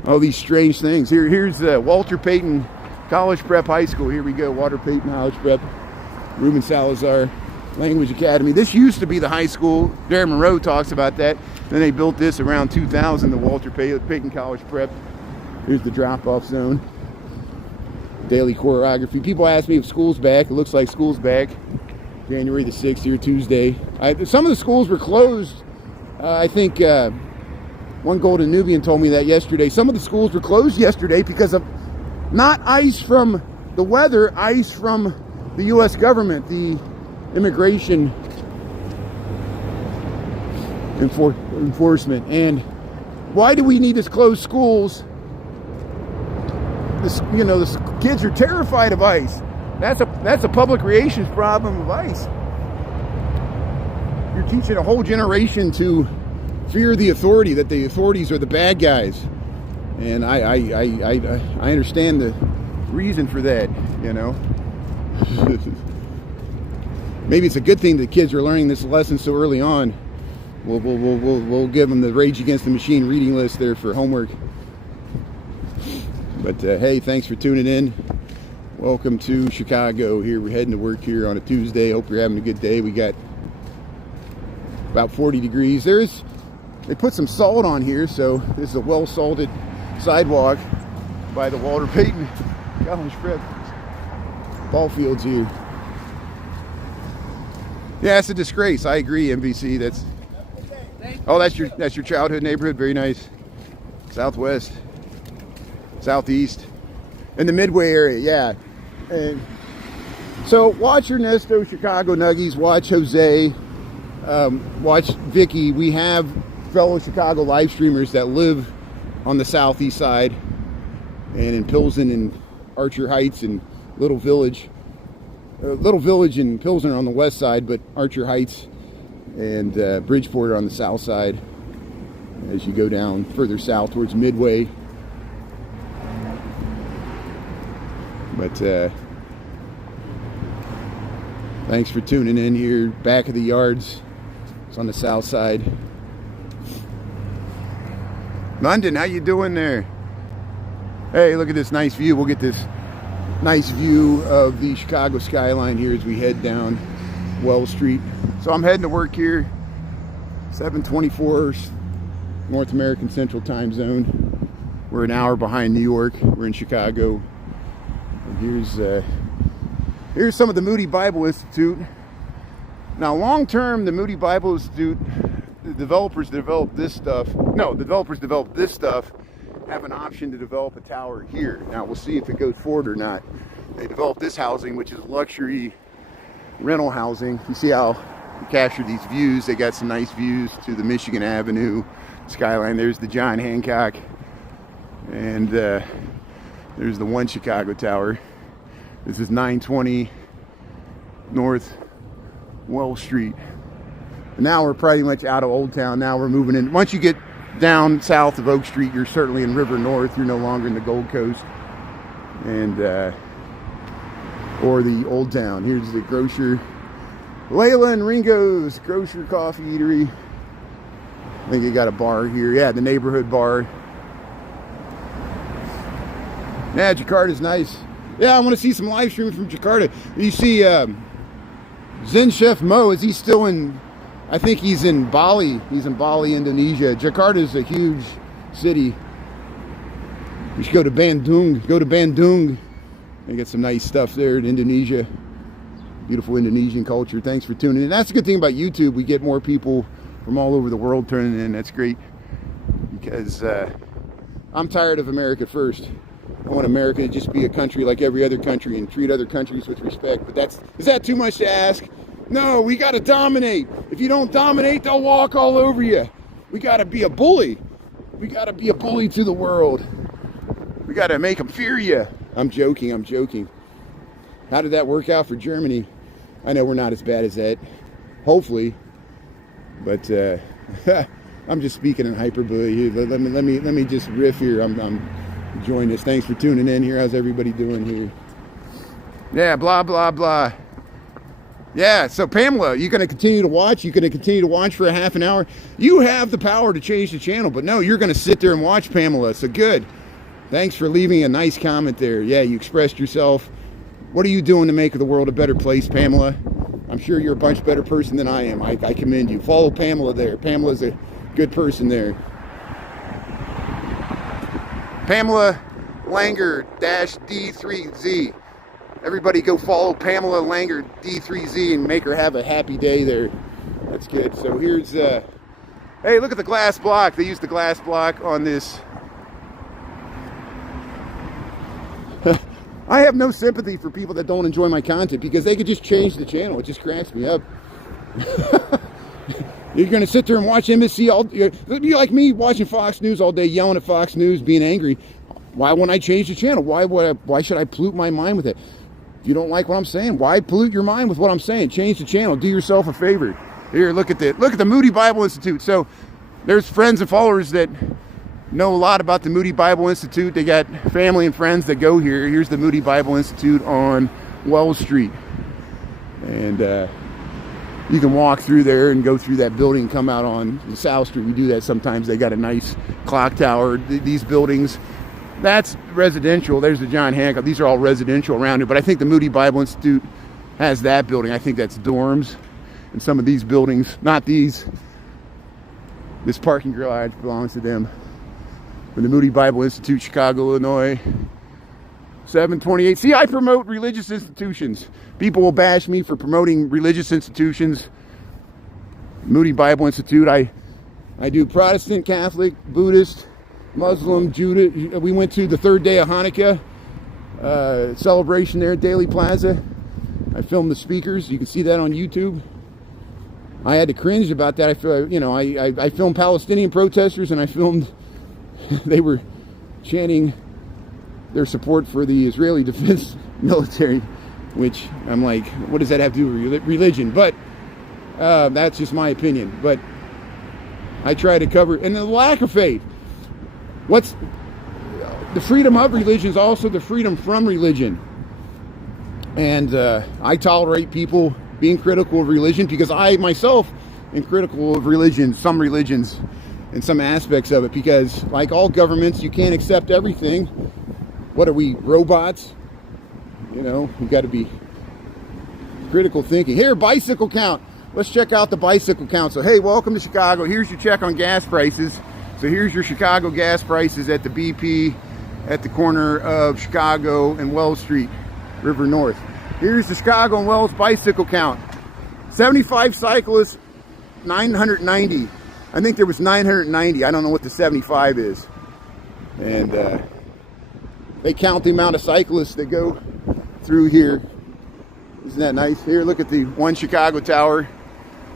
all these strange things. Here's Walter Payton College Prep High School. Here we go, Walter Payton College Prep, Ruben Salazar Language Academy. This used to be the high school. Darren Monroe talks about that. Then they built this around 2000, the Walter Payton College Prep. Here's the drop-off zone. Daily choreography. People ask me if school's back. It looks like school's back. January the 6th here, Tuesday. Some of the schools were closed. I think one Golden Nubian told me that yesterday. Some of the schools were closed yesterday because of not ice from the weather, ice from the U.S. government, the immigration enforcement. And why do we need to close schools? The kids are terrified of ice. That's a public relations problem of ice. You're teaching a whole generation to fear the authority, that the authorities are the bad guys. And I understand the reason for that, Maybe it's a good thing that kids are learning this lesson so early on. We'll give them the Rage Against the Machine reading list there for homework. But hey, thanks for tuning in. Welcome to Chicago. Here we're heading to work here on a Tuesday. Hope you're having a good day. We got about 40 degrees. They put some salt on here, so this is a well-salted sidewalk by the Walter Payton College Prep ball fields here. Yeah, it's a disgrace. I agree, MVC. That's your childhood neighborhood. Very nice. Southwest, southeast, in the Midway area. Yeah. And so watch Ernesto, Chicago Nuggies. Watch Jose. Watch Vicky. We have fellow Chicago live streamers that live on the southeast side, and in Pilsen and Archer Heights and Little Village and Pilsen are on the west side, but Archer Heights and Bridgeport are on the south side as you go down further south towards Midway. But thanks for tuning in here. Back of the yards. It's on the south side. London, how you doing there? Hey, look at this nice view. We'll get this nice view of the Chicago skyline here as we head down Wells Street. So I'm heading to work here, 7:24 North American Central Time Zone. We're an hour behind New York. We're in Chicago. And here's some of the Moody Bible Institute. Now, long term, the Moody Bible Institute, the developers developed this stuff have an option to develop a tower here. Now we'll see if it goes forward or not. They developed this housing, which is luxury rental housing. You see how we captured these views. They got some nice views to the Michigan Avenue skyline. There's the John Hancock, and there's the One Chicago Tower. This is 920 North Wells Street. And now we're pretty much out of Old Town. Now we're moving in. Once you get down south of Oak Street, you're certainly in River North. You're no longer in the Gold Coast and or the Old Town. Here's the grocer, Layla and Ringo's Grocer Coffee Eatery. I think you got a bar here. Yeah, the neighborhood bar. Yeah, Jakarta's nice. Yeah, I want to see some live streaming from Jakarta. You see Zen Chef Mo, is he still in? I think he's in Bali. He's in Bali, Indonesia. Jakarta is a huge city. You should go to Bandung. Go to Bandung and get some nice stuff there in Indonesia. Beautiful Indonesian culture. Thanks for tuning in. That's a good thing about YouTube. We get more people from all over the world turning in. That's great, because I'm tired of America first. I want America to just be a country like every other country and treat other countries with respect. But is that too much to ask? No, we got to dominate. If you don't dominate, they'll walk all over you. We got to be a bully. We got to be a bully to the world. We got to make them fear you. I'm joking. How did that work out for Germany? I know we're not as bad as that, hopefully. But I'm just speaking in hyperbole here. Let me just riff here. I'm enjoying this. Thanks for tuning in here. How's everybody doing here? Yeah, blah, blah, blah. Yeah, so Pamela, you're going to continue to watch? You're going to continue to watch for a half an hour? You have the power to change the channel, but no, you're going to sit there and watch Pamela. So good. Thanks for leaving a nice comment there. Yeah, you expressed yourself. What are you doing to make the world a better place, Pamela? I'm sure you're a much better person than I am. I commend you. Follow Pamela there. Pamela's a good person there. Pamela Langer -D3Z. Everybody go follow Pamela Langer D3Z and make her have a happy day there. That's good. So here's, hey, look at the glass block. They used the glass block on this. I have no sympathy for people that don't enjoy my content, because they could just change the channel. It just cracks me up. You're going to sit there and watch MSC all day. You're like me watching Fox News all day, yelling at Fox News, being angry. Why won't I change the channel? Why should I pollute my mind with it? If you don't like what I'm saying, why pollute your mind with what I'm saying? Change the channel. Do yourself a favor. Here, look at the Moody Bible Institute. So there's friends and followers that know a lot about the Moody Bible Institute. They got family and friends that go here. Here's the Moody Bible Institute on Wells Street. And you can walk through there and go through that building and come out on the South Street. We do that sometimes. They got a nice clock tower. These buildings, that's residential. There's the John Hancock. These are all residential around here. But I think the Moody Bible Institute has that building. I think that's dorms. And some of these buildings, not these, This parking garage belongs to them. From the Moody Bible Institute, Chicago, Illinois. 728. See, I promote religious institutions. People will bash me for promoting religious institutions. Moody Bible Institute. I do Protestant, Catholic, Buddhist, Muslim, Judah. We went to the third day of Hanukkah celebration there at Daily Plaza. I filmed the speakers. You can see that on YouTube. I had to cringe about that. I filmed Palestinian protesters, and I filmed they were chanting their support for the Israeli defense military, which I'm like, what does that have to do with religion? But that's just my opinion. But I try to cover, and the lack of faith. What's the freedom of religion is also the freedom from religion. And I tolerate people being critical of religion because I myself am critical of religion, some religions, and some aspects of it, because like all governments, you can't accept everything. What are we, robots? You know, we've got to be critical thinking. Here, bicycle count. Let's check out the bicycle count. So, hey, welcome to Chicago. Here's your check on gas prices. So here's your Chicago gas prices at the BP at the corner of Chicago and Wells Street, River North. Here's the Chicago and Wells bicycle count. 75 cyclists, 990. I think there was 990. I don't know what the 75 is. And they count the amount of cyclists that go through here. Isn't that nice? Here, look at the One Chicago Tower.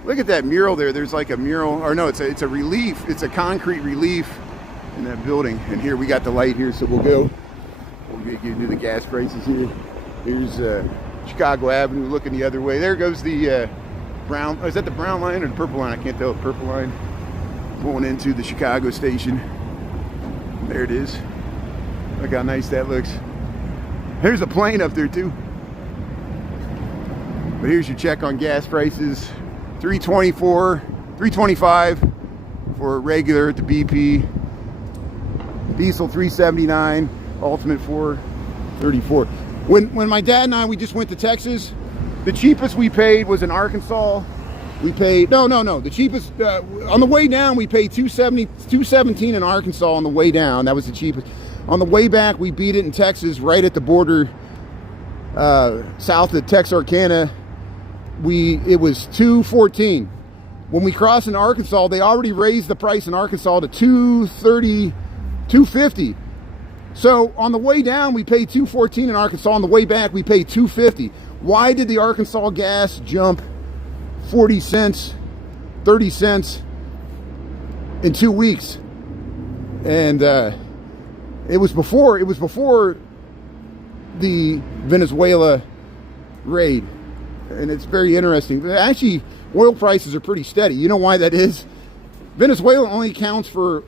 Look at that mural there. There's like a mural, or no, it's a relief. It's a concrete relief in that building. And here we got the light here, so we'll get you to the gas prices here. Here's Chicago Avenue looking the other way. There goes the brown, is that the brown line or the purple line? I can't tell, the purple line. Going into the Chicago station. There it is. Look how nice that looks. There's a plane up there too. But here's your check on gas prices. $3.25 for regular at the BP. Diesel $3.79. Ultimate $4.34. When my dad and I, we just went to Texas, the cheapest we paid was in Arkansas. We paid, no. The cheapest, on the way down, we paid $2.17 in Arkansas on the way down. That was the cheapest. On the way back, we beat it in Texas, right at the border, south of Texarkana. It was $2.14. When we crossed into Arkansas, they already raised the price in Arkansas to $2.30, $2.50. So on the way down, we paid $2.14 in Arkansas. On the way back, we paid $2.50. Why did the Arkansas gas jump 40 cents, 30 cents in 2 weeks? And it was before the Venezuela raid. And it's very interesting. Actually, oil prices are pretty steady. You know why that is? Venezuela only accounts for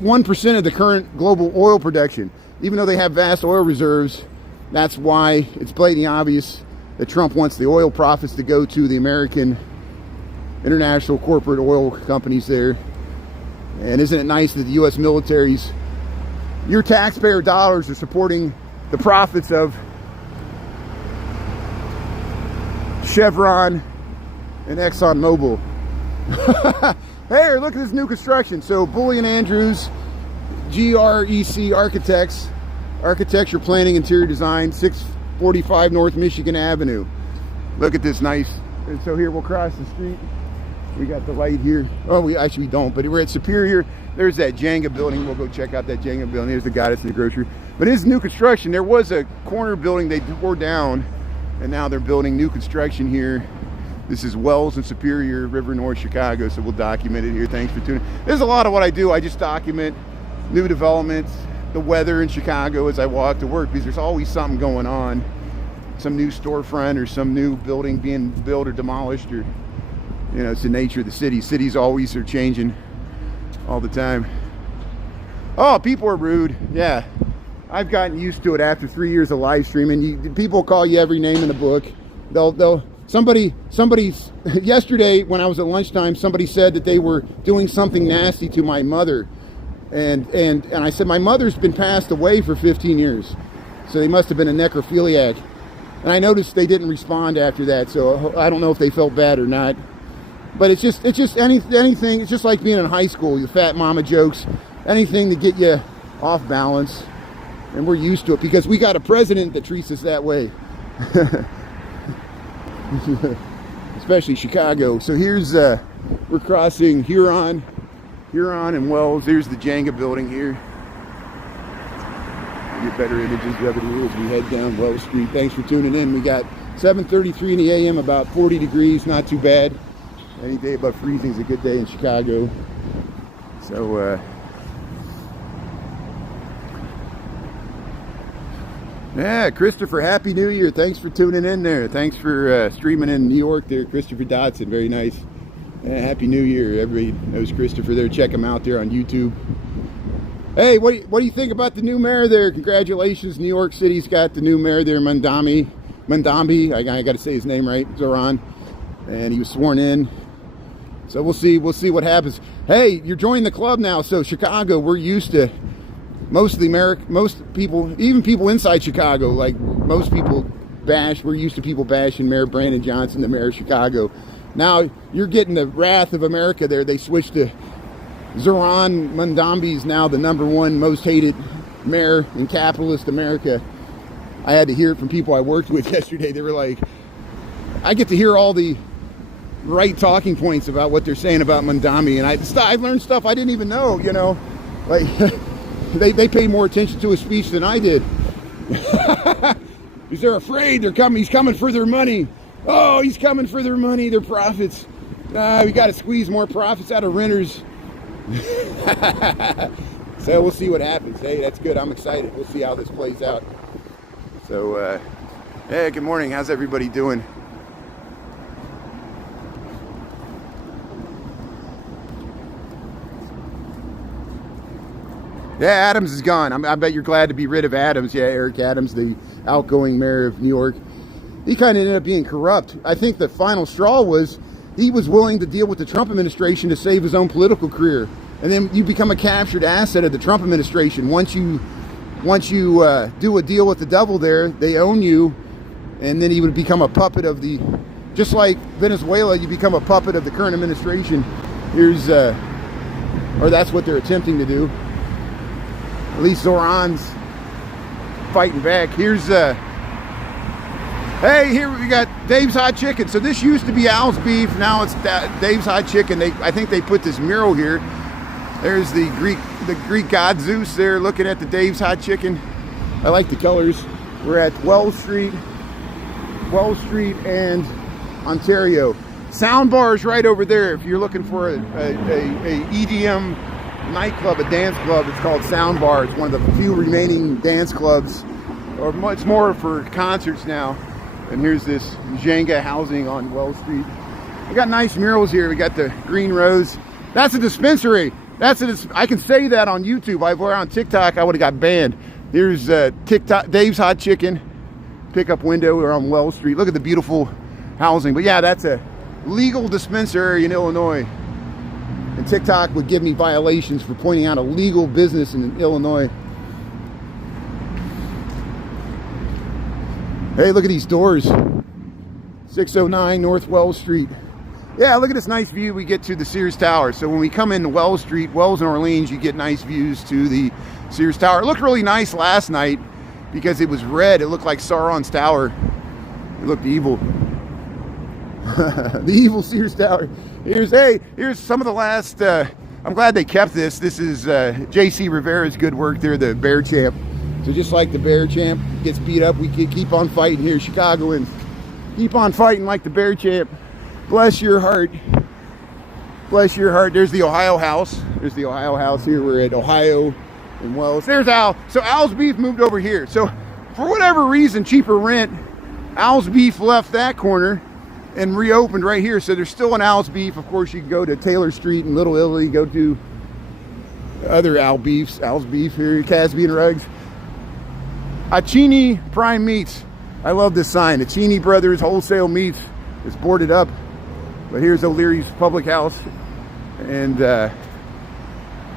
1% of the current global oil production. Even though they have vast oil reserves, that's why it's blatantly obvious that Trump wants the oil profits to go to the American international corporate oil companies there. And isn't it nice that the U.S. military's, your taxpayer dollars are supporting the profits of Chevron and ExxonMobil. Hey, look at this new construction. So Bullion Andrews, GREC Architects, Architecture Planning Interior Design, 645 North Michigan Avenue. Look at this nice. And so here we'll cross the street. We got the light here. Oh, we actually don't, but we're at Superior. There's that Jenga building. We'll go check out that Jenga building. Here's the guy that's in the grocery. But it's new construction. There was a corner building they tore down, and now they're building new construction here. This is Wells and Superior, River North, Chicago, so we'll document it here. Thanks for tuning in. There's a lot of what I do. I just document new developments, the weather in Chicago as I walk to work, because there's always something going on. Some new storefront or some new building being built or demolished, or, you know, it's the nature of the city. Cities always are changing all the time. Oh, people are rude. Yeah, I've gotten used to it after 3 years of live streaming. People call you every name in the book. Somebody yesterday when I was at lunchtime, somebody said that they were doing something nasty to my mother, and I said my mother's been passed away for 15 years, so they must have been a necrophiliac. And I noticed they didn't respond after that, so I don't know if they felt bad or not. But it's just anything. It's just like being in high school. You fat mama jokes, anything to get you off balance, and we're used to it because we got a president that treats us that way. Especially Chicago. So here's we're crossing Huron and Wells. There's the Jenga building here. Get better images of it here as we head down Wells Street. Thanks for tuning in. We got 7:33 in the a.m. about 40 degrees. Not too bad. Any day above freezing is a good day in Chicago. So yeah, Christopher, Happy New Year. Thanks for tuning in there. Thanks for streaming in New York there, Christopher Dotson. Very nice. Happy New Year. Everybody knows Christopher there. Check him out there on YouTube. Hey, what do you think about the new mayor there? Congratulations. New York City's got the new mayor there, Mandambi. I got to say his name right, Zoran. And he was sworn in. So we'll see what happens. Hey, you're joining the club now. So Chicago, we're used to most people, even people inside Chicago, like most people we're used to people bashing Mayor Brandon Johnson, the mayor of Chicago. Now you're getting the wrath of America there. They switched to Zoran Mandambi's now the #1 most hated mayor in capitalist America. I had to hear it from people I worked with yesterday. They were like, I get to hear all the right talking points about what they're saying about Mandambi, and I learned stuff I didn't even know, like they paid more attention to his speech than I did. Because they're afraid he's coming for their money. Oh, he's coming for their money, their profits. We got to squeeze more profits out of renters. So we'll see what happens. Hey, that's good. I'm excited. We'll see how this plays out. So, hey, good morning. How's everybody doing? Yeah, Adams is gone. I bet you're glad to be rid of Adams. Yeah, Eric Adams, the outgoing mayor of New York. He kind of ended up being corrupt. I think the final straw was he was willing to deal with the Trump administration to save his own political career. And then you become a captured asset of the Trump administration. Once you do a deal with the devil there, they own you. And then he would become a puppet of just like Venezuela, you become a puppet of the current administration. Or that's what they're attempting to do. At least Zoran's fighting back. Hey, here we got Dave's Hot Chicken. So this used to be Al's Beef. Now it's Dave's Hot Chicken. I think they put this mural here. There's the Greek god Zeus there looking at the Dave's Hot Chicken. I like the colors. We're at Wells Street and Ontario. Sound bar is right over there. If you're looking for a EDM nightclub, a dance club, it's called Sound Bar. It's one of the few remaining dance clubs, or much more for concerts now. And here's this Jenga housing on Wells Street. We got nice murals here. We got the green rose. That's a dispensary. I can say that on YouTube. If we're on TikTok, I would have got banned. There's TikTok Dave's Hot Chicken pickup window. We're on Wells Street. Look at the beautiful housing. But yeah, that's a legal dispensary in Illinois. And TikTok would give me violations for pointing out a legal business in Illinois. Hey, look at these doors. 609 North Wells Street. Yeah, look at this nice view we get to the Sears Tower. So when we come into Wells Street, Wells and Orleans, you get nice views to the Sears Tower. It looked really nice last night because it was red. It looked like Sauron's tower. It looked evil. The evil Sears Tower. Here's some of the last, I'm glad they kept this. This is J.C. Rivera's good work there, the Bear Champ. So just like the Bear Champ gets beat up, we can keep on fighting here, Chicagoans. Keep on fighting like the Bear Champ. Bless your heart. Bless your heart. There's the Ohio House. There's the Ohio House here. We're at Ohio and Wells. There's Al. So Al's Beef moved over here. So for whatever reason, cheaper rent, Al's Beef left that corner and reopened right here. So there's still an Al's Beef. Of course, you can go to Taylor Street in Little Italy, go to other Al's Beef here, Casby and Ruggs. Acini Prime Meats. I love this sign. Acini Brothers Wholesale Meats. It's boarded up. But here's O'Leary's Public House. And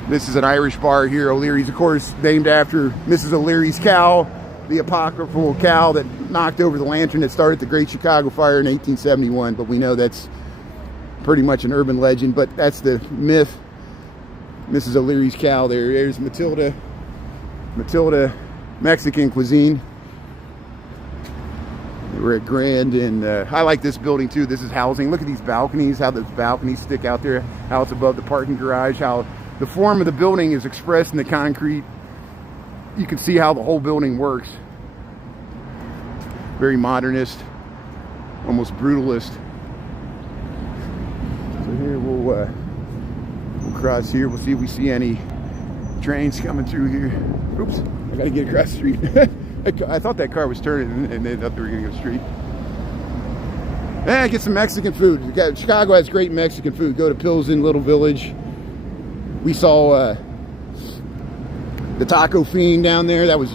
this is an Irish bar here. O'Leary's, of course, named after Mrs. O'Leary's cow, the apocryphal cow that knocked over the lantern that started the Great Chicago Fire in 1871. But we know that's pretty much an urban legend, but that's the myth. Mrs. O'Leary's cow there. There's Matilda Mexican cuisine. We're at Grand, and I like this building too. This is housing. Look at these balconies, how those balconies stick out there, how it's above the parking garage, how the form of the building is expressed in the concrete. You can see how the whole building works. Very modernist, almost brutalist. So here we'll cross here. We'll see if we see any trains coming through here. Oops, I gotta get across the street. I thought that car was turning and they thought they were gonna go straight. Get some Mexican food. Chicago has great Mexican food. Go to Pilsen, Little Village. We saw the Taco Fiend down there. That was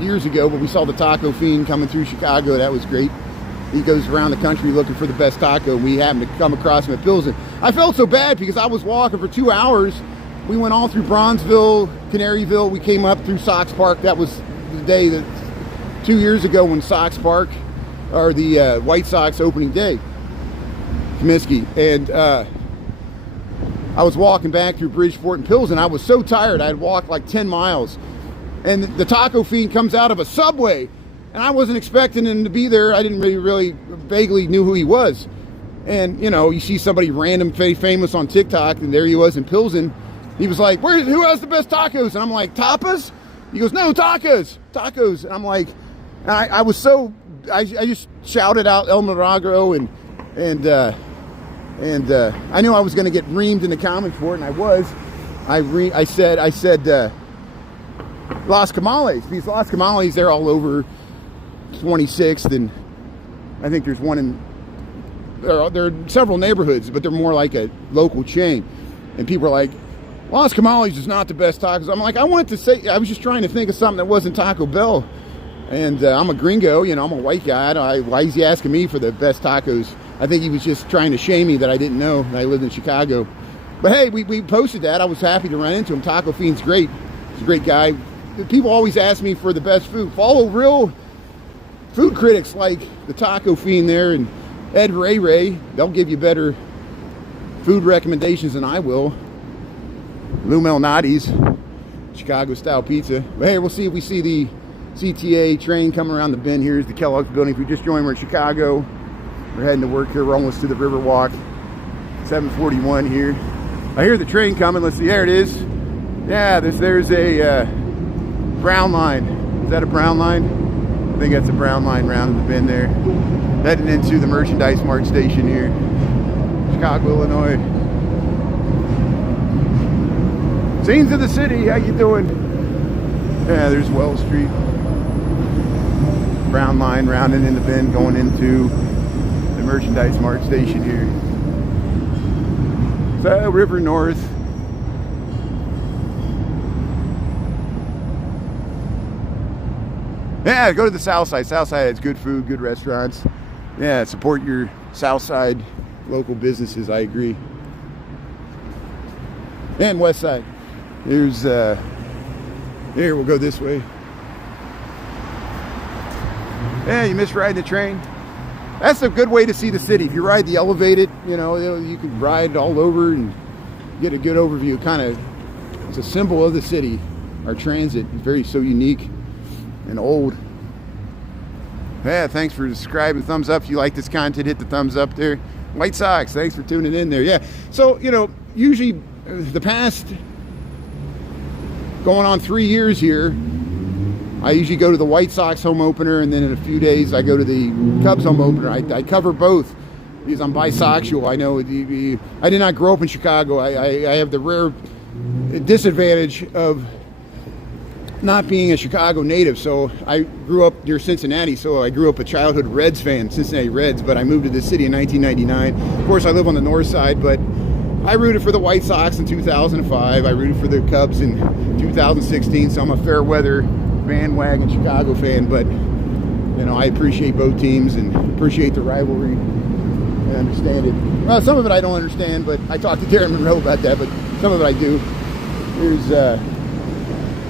years ago, but we saw the Taco Fiend coming through Chicago. That was great. He goes around the country looking for the best taco. We happened to come across him at Pilsen. I felt so bad because I was walking for 2 hours. We went all through Bronzeville, Canaryville. We came up through Sox Park. That was the day that 2 years ago when Sox Park, or the White Sox opening day, Comiskey. And I was walking back through Bridgeport and Pilsen. I was so tired. I had walked like 10 miles. And the Taco Fiend comes out of a Subway. And I wasn't expecting him to be there. I didn't really vaguely knew who he was. And, you know, you see somebody random famous on TikTok, and there he was in Pilsen. He was like, who has the best tacos? And I'm like, tapas? He goes, no, tacos. And I'm like, I was so, I just shouted out El Milagro, and I knew I was going to get reamed in the comments for it, and I was. I said Las Camales. These Las Camales, they're all over 26th, and I think there's one in, there are several neighborhoods, but they're more like a local chain. And people are like, Las Camales is not the best tacos. I'm like, I wanted to say, I was just trying to think of something that wasn't Taco Bell. And I'm a gringo, you know, I'm a white guy. Why is he asking me for the best tacos? I think he was just trying to shame me that I didn't know that I lived in Chicago. But hey, we posted that. I was happy to run into him. Taco Fiend's great. He's a great guy. People always ask me for the best food. Follow real food critics like the Taco Fiend there and Ed Ray. They'll give you better food recommendations than I will. Lou Malnati's Chicago style pizza. But hey, we'll see if we see the CTA train coming around the bend. Here's the Kellogg's building. If we just joined, we're in Chicago. We're heading to work here. We're almost to the Riverwalk. 7:41 here. I hear the train coming. Let's see. There it is. Yeah, there's a brown line. Is that a brown line? I think that's a brown line round the bend there. Heading into the Merchandise Mart station here. Chicago, Illinois. Scenes of the city. How you doing? Yeah, there's Wells Street. Brown line rounding in the bend going into the Merchandise Mart station here. So, River North. Yeah, go to the South Side. South Side has good food, good restaurants. Yeah, support your South Side local businesses. I agree. And West Side. Here's here, we'll go this way. Yeah, you missed riding the train. That's a good way to see the city. If you ride the elevated, you know, you can ride all over and get a good overview. Kind of, it's a symbol of the city. Our transit is so unique and old. Yeah, thanks for subscribing. Thumbs up if you like this content. Hit the thumbs up there. White Sox, thanks for tuning in there. Yeah, so, you know, usually the past going on 3 years here, I usually go to the White Sox home opener, and then in a few days I go to the Cubs home opener. I cover both because I'm bisexual. I know I did not grow up in Chicago. I have the rare disadvantage of not being a Chicago native. So I grew up near Cincinnati, so I grew up a childhood Reds fan, Cincinnati Reds, but I moved to this city in 1999. Of course, I live on the north side, but I rooted for the White Sox in 2005. I rooted for the Cubs in 2016, so I'm a fair weather bandwagon Chicago fan, but you know, I appreciate both teams and appreciate the rivalry and understand it. Well, some of it I don't understand, but I talked to Darren Monroe about that, but some of it I do.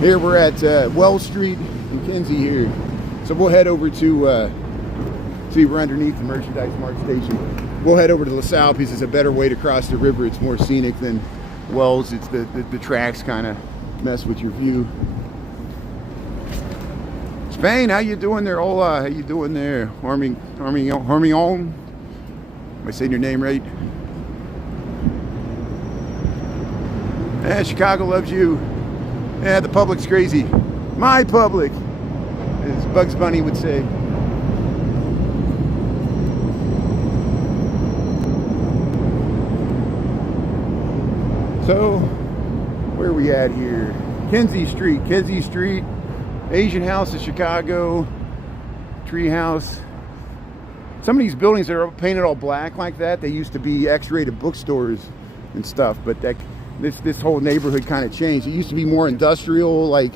Here we're at Wells Street and Kinsey here. So we'll head over to see we're underneath the Merchandise Mart station. we'll head over to LaSalle because it's a better way to cross the river. It's more scenic than Wells. It's the tracks kind of mess with your view. Spain, how you doing there? Hola, how you doing there? Harming on? Am I saying your name right? Yeah, Chicago loves you. Yeah, the public's crazy. My public, as Bugs Bunny would say. So, where are we at here? Kenzie Street, Asian House of Chicago, Tree House. Some of these buildings that are painted all black like that, they used to be X-rated bookstores and stuff, but this whole neighborhood kind of changed. It used to be more industrial, like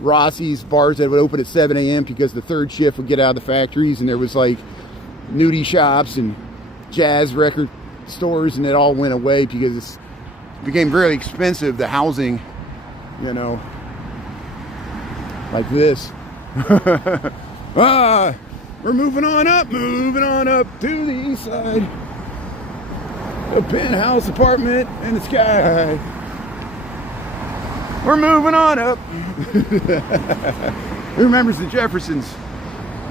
Rossi's, bars that would open at 7 a.m. because the third shift would get out of the factories, and there was like nudie shops and jazz record stores, and it all went away because it became very expensive, the housing, you know, like this. We're moving on up to the east side. A penthouse apartment in the sky. We're moving on up. Who remembers the Jeffersons?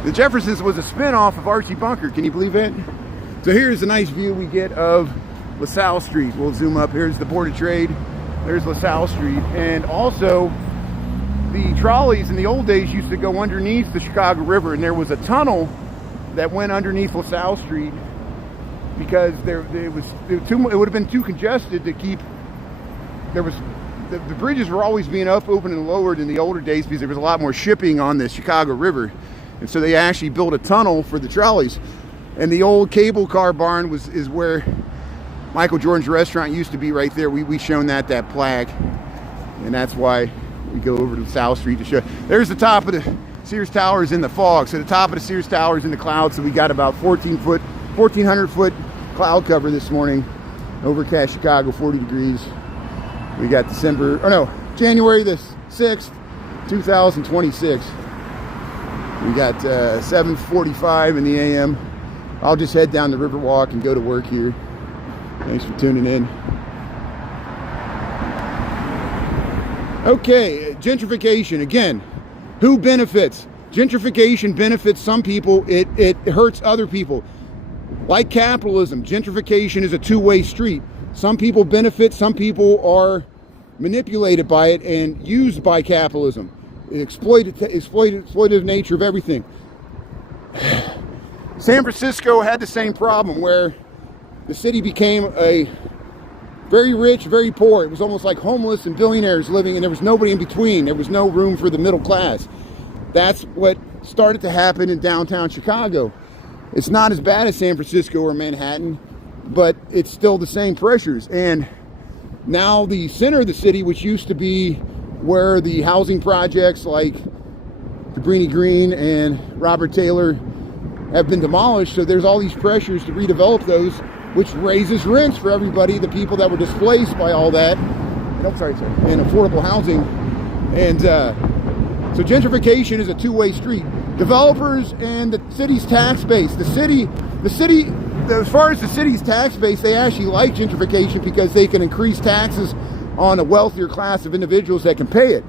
The Jeffersons was a spin-off of Archie Bunker. Can you believe it? So here's a nice view we get of LaSalle Street. We'll zoom up. Here's the Board of Trade. There's LaSalle Street. And also, the trolleys in the old days used to go underneath the Chicago River, and there was a tunnel that went underneath LaSalle Street because it would have been too congested to keep. There was the bridges were always being opened and lowered in the older days because there was a lot more shipping on the Chicago River, and so they actually built a tunnel for the trolleys. And the old cable car barn is where Michael Jordan's restaurant used to be, right there. We shown that plaque, and that's why we go over to South Street to show. There's the top of the Sears Towers in the fog. So the top of the Sears Towers in the clouds. So we got about 1,400 foot cloud cover this morning. Overcast Chicago, 40 degrees. We got January the 6th, 2026. We got 7:45 in the AM. I'll just head down the Riverwalk and go to work here. Thanks for tuning in. Okay, gentrification again. Who benefits? Gentrification benefits some people. It hurts other people. Like capitalism, gentrification is a two-way street. Some people benefit. Some people are manipulated by it and used by capitalism. The exploitative nature of everything. San Francisco had the same problem where the city became a very rich, very poor. It was almost like homeless and billionaires living, and there was nobody in between. There was no room for the middle class. That's what started to happen in downtown Chicago. It's not as bad as San Francisco or Manhattan, but it's still the same pressures. And now the center of the city, which used to be where the housing projects like Cabrini Green and Robert Taylor have been demolished, so there's all these pressures to redevelop those, which raises rents for everybody, the people that were displaced by all that, and affordable housing. And so gentrification is a two-way street. Developers and the city's tax base. The city, as far as the city's tax base, they actually like gentrification because they can increase taxes on a wealthier class of individuals that can pay it.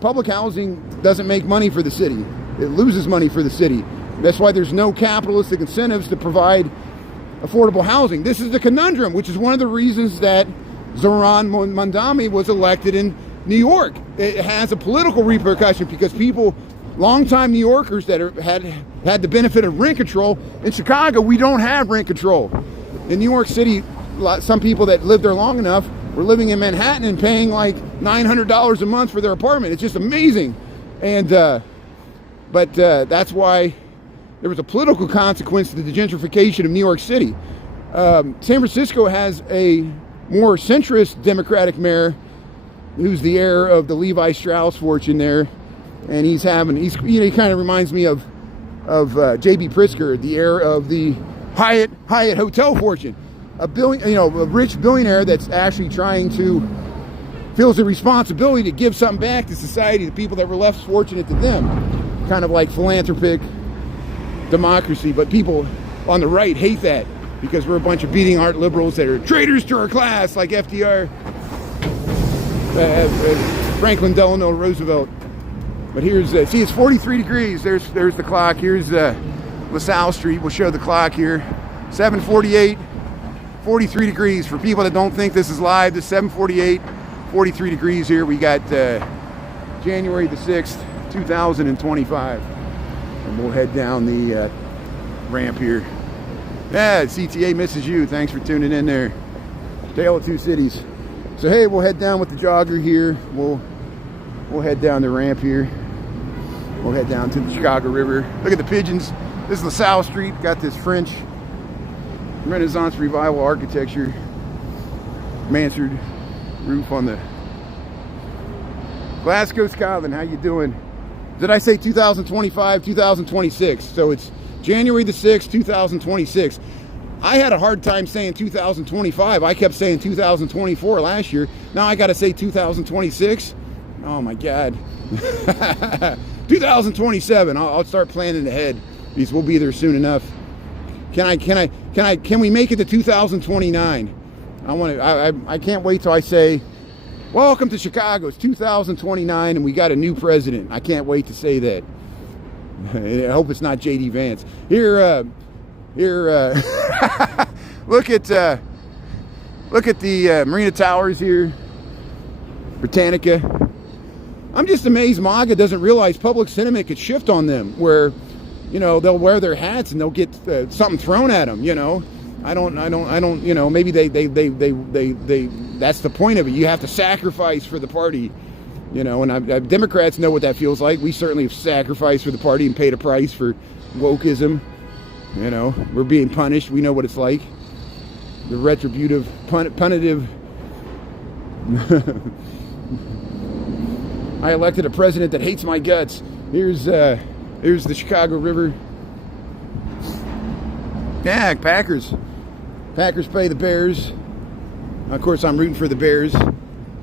Public housing doesn't make money for the city. It loses money for the city. That's why there's no capitalistic incentives to provide affordable housing. This is the conundrum, which is one of the reasons that Zoran Mandami was elected in New York. It has a political repercussion because people, longtime New Yorkers that had the benefit of rent control. In Chicago, we don't have rent control. In New York City, some people that lived there long enough were living in Manhattan and paying like $900 a month for their apartment. It's just amazing. And but that's why there was a political consequence to the gentrification of New York City. San Francisco has a more centrist Democratic mayor who's the heir of the Levi Strauss fortune there, and he kind of reminds me of J.B. Pritzker, the heir of the Hyatt hotel fortune, a rich billionaire that's actually feels the responsibility to give something back to society, the people that were less fortunate than them, kind of like philanthropic democracy. But people, on the right hate that because we're a bunch of beating heart liberals that are traitors to our class, like FDR, Franklin Delano Roosevelt. But here's, see, it's 43 degrees. There's the clock. Here's LaSalle Street. We'll show the clock here. 7:48, 43 degrees. For people that don't think this is live, this 7:48, 43 degrees here. We got January the 6th, 2025. And we'll head down the ramp here. Yeah, CTA misses you. Thanks for tuning in there. Tale of Two Cities. So hey, we'll head down with the jogger here. We'll head down the ramp here. We'll head down to the Chicago River. Look at the pigeons. This is LaSalle Street. Got this French Renaissance Revival architecture. Mansard roof on the Glasgow, Scotland. How you doing? Did I say 2025, 2026? So it's January the 6th, 2026. I had a hard time saying 2025. I kept saying 2024 last year. Now I got to say 2026. Oh my God. 2027. I'll start planning ahead because we'll be there soon enough. Can we make it to 2029? I can't wait till I say, welcome to Chicago. It's 2029 and we got a new president. I can't wait to say that. I hope it's not JD Vance. Here, look at the Marina Towers here, Britannica. I'm just amazed MAGA doesn't realize public sentiment could shift on them, where, you know, they'll wear their hats and they'll get something thrown at them. You know, I don't. You know, maybe they. That's the point of it. You have to sacrifice for the party. You know, and Democrats know what that feels like. We certainly have sacrificed for the party and paid a price for wokeism. You know, we're being punished. We know what it's like. The retributive, punitive. I elected a president that hates my guts. Here's the Chicago River. Yeah, Packers. Packers play the Bears. Of course, I'm rooting for the Bears,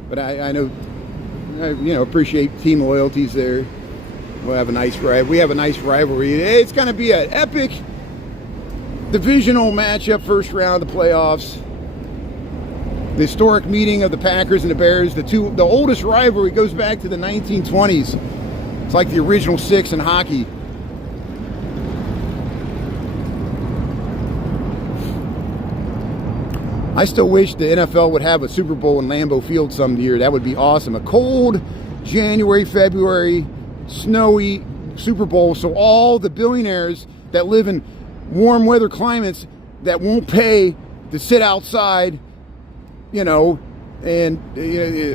but I know, appreciate team loyalties there. We'll have a nice ride. We have a nice rivalry. It's going to be an epic divisional matchup, first round of the playoffs. The historic meeting of the Packers and the Bears. The oldest rivalry goes back to the 1920s. It's like the original six in hockey. I still wish the NFL would have a Super Bowl in Lambeau Field some year. That would be awesome. A cold January, February, snowy Super Bowl, so all the billionaires that live in warm weather climates that won't pay to sit outside, and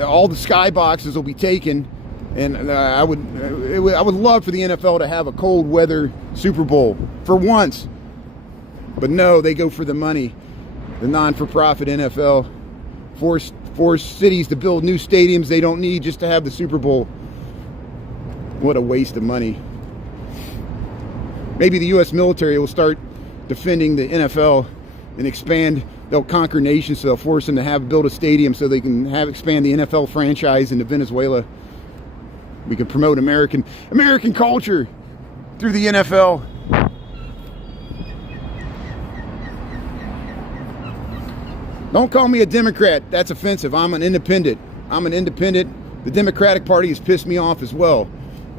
all the sky boxes will be taken. And I would love for the NFL to have a cold weather Super Bowl for once. But no, they go for the money. The non-for-profit NFL force cities to build new stadiums they don't need just to have the Super Bowl. What a waste of money. Maybe the U.S. military will start defending the NFL and expand. They'll conquer nations, so they'll force them to build a stadium so they can expand the NFL franchise into Venezuela. We can promote American culture through the NFL. Don't call me a Democrat. That's offensive. I'm an independent. The Democratic Party has pissed me off as well.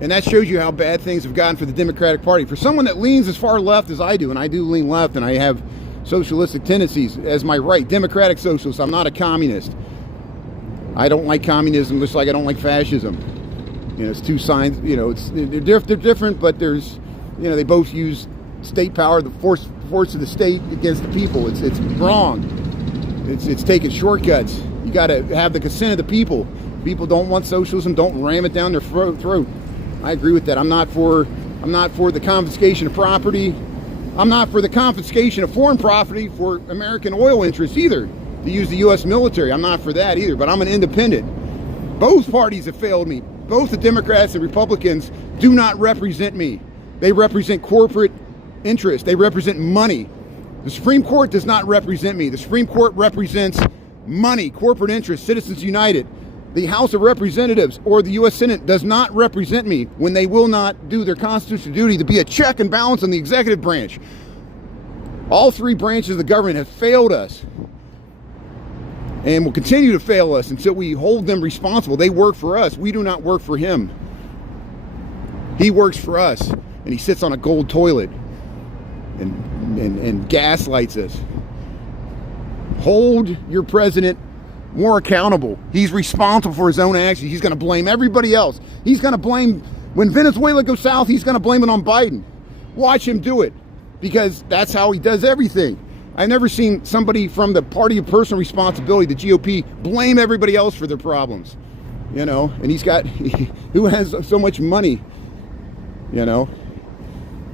And that shows you how bad things have gotten for the Democratic Party. For someone that leans as far left as I do, and I do lean left, and I have socialistic tendencies as my right, democratic socialist. I'm not a communist. I don't like communism just like I don't like fascism. It's two sides, they're different, but there's, they both use state power, the force of the state against the people. It's wrong. It's taking shortcuts. You got to have the consent of the people. People don't want socialism. Don't ram it down their throat. I agree with that. I'm not for the confiscation of property. I'm not for the confiscation of foreign property for American oil interests either, to use the U.S. military. I'm not for that either, but I'm an independent. Both parties have failed me. Both the Democrats and Republicans do not represent me. They represent corporate interests. They represent money. The Supreme Court does not represent me. The Supreme Court represents money, corporate interests, Citizens United. The House of Representatives or the U.S. Senate does not represent me when they will not do their constitutional duty to be a check and balance on the executive branch. All three branches of the government have failed us and will continue to fail us until we hold them responsible. They work for us. We do not work for him. He works for us, and he sits on a gold toilet and gaslights us. Hold your president more accountable. He's responsible for his own actions. He's going to blame everybody else. He's going to blame, when Venezuela goes south, he's going to blame it on Biden. Watch him do it, because that's how he does everything. I've never seen somebody from the party of personal responsibility, the GOP, blame everybody else for their problems. You know, and he's got, who has so much money, you know.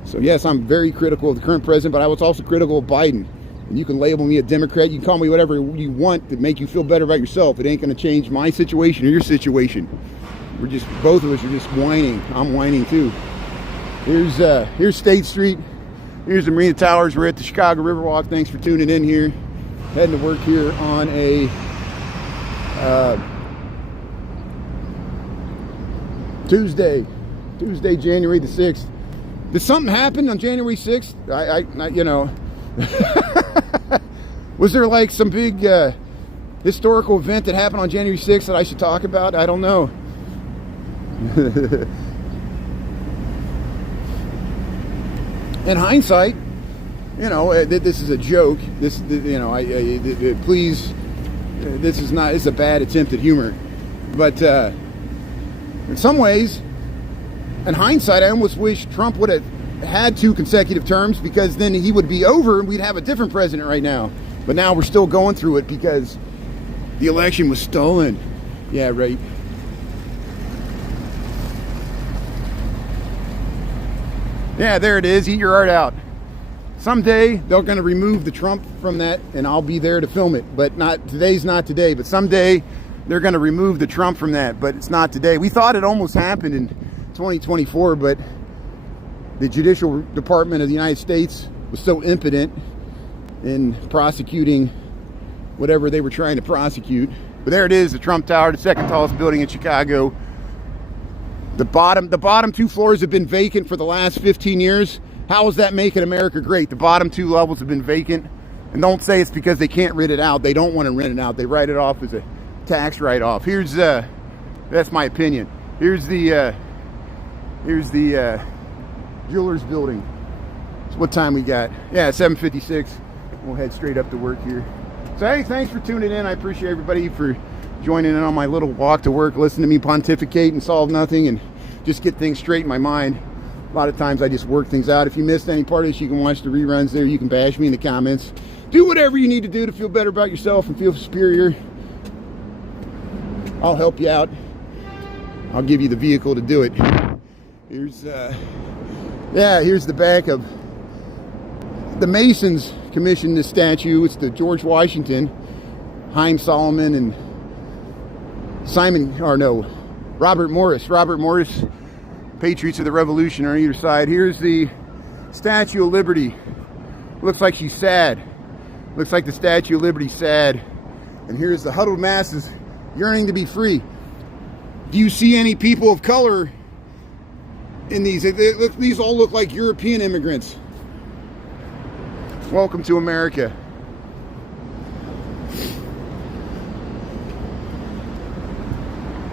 So yes, I'm very critical of the current president, but I was also critical of Biden. And you can label me a Democrat, you can call me whatever you want to make you feel better about yourself. It ain't going to change my situation or your situation. We're just, both of us are just whining. I'm whining too. Here's State Street. Here's the Marina Towers. We're at the Chicago Riverwalk. Thanks for tuning in here. Heading to work here on a Tuesday, January the 6th. Did something happen on January 6th? I you know, was there like some big historical event that happened on January 6th that I should talk about? I don't know. In hindsight, you know, this is a joke. This, you know, please, this is not, it's a bad attempt at humor. But in some ways, in hindsight, I almost wish Trump would have had 2 consecutive terms, because then he would be over and we'd have a different president right now. But now we're still going through it because the election was stolen. Yeah, right. Yeah, there it is. Eat your heart out. Someday they're going to remove the Trump from that, and I'll be there to film it. But not today's not today. But someday they're going to remove the Trump from that. But it's not today. We thought it almost happened in 2024, but the Judicial Department of the United States was so impotent in prosecuting whatever they were trying to prosecute. But there it is, the Trump Tower, the second tallest building in Chicago. The bottom 2 floors have been vacant for the last 15 years. How is that making America great? The bottom 2 levels have been vacant. And don't say it's because they can't rent it out. They don't want to rent it out. They write it off as a tax write-off. Here's, that's my opinion. Here's the Jewelers Building. So what time we got? Yeah, 7:56. We'll head straight up to work here. So hey, thanks for tuning in. I appreciate everybody for joining in on my little walk to work, listen to me pontificate and solve nothing and just get things straight in my mind. A lot of times I just work things out. If you missed any part of this, you can watch the reruns there. You can bash me in the comments. Do whatever you need to do to feel better about yourself and feel superior. I'll help you out. I'll give you the vehicle to do it. Here's here's the back of the Masons commissioned this statue. It's the George Washington, Haym Salomon, and Robert Morris, Patriots of the Revolution on either side. Here's the Statue of Liberty. Looks like she's sad. Looks like the Statue of Liberty's sad. And here's the huddled masses yearning to be free. Do you see any people of color in these? These all look like European immigrants. Welcome to America.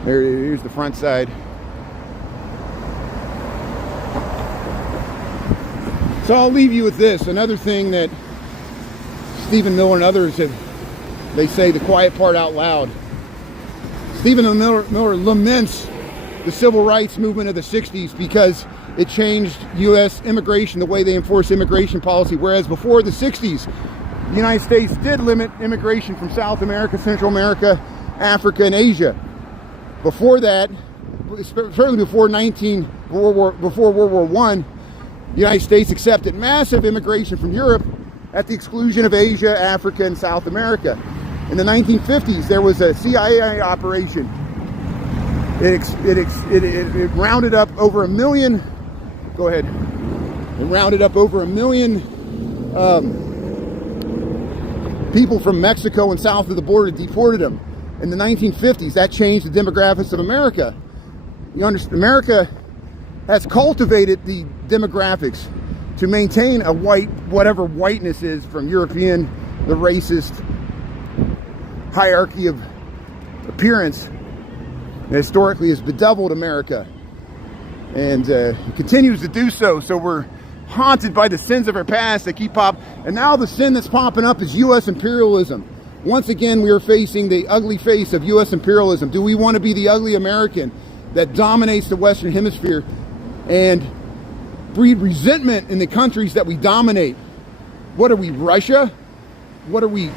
Here's the front side. So I'll leave you with this. Another thing that Stephen Miller and others have, they say the quiet part out loud. Stephen Miller laments the civil rights movement of the 60s because it changed U.S. immigration, the way they enforce immigration policy. Whereas before the 60s, the United States did limit immigration from South America, Central America, Africa, and Asia. Before that, certainly before World War I, the United States accepted massive immigration from Europe at the exclusion of Asia, Africa, and South America. In the 1950s, there was a CIA operation. It rounded up over 1 million. Go ahead. It rounded up over 1 million people from Mexico and south of the border, deported them. In the 1950s, that changed the demographics of America. You understand? America has cultivated the demographics. to maintain a white, whatever whiteness is from European, the racist hierarchy of appearance that historically has bedeviled America, and continues to do so. So we're haunted by the sins of our past that keep popping, and now the sin that's popping up is U.S. imperialism. Once again, we are facing the ugly face of U.S. imperialism. Do we want to be the ugly American that dominates the Western Hemisphere and breed resentment in the countries that we dominate? What are we, Russia? What are we,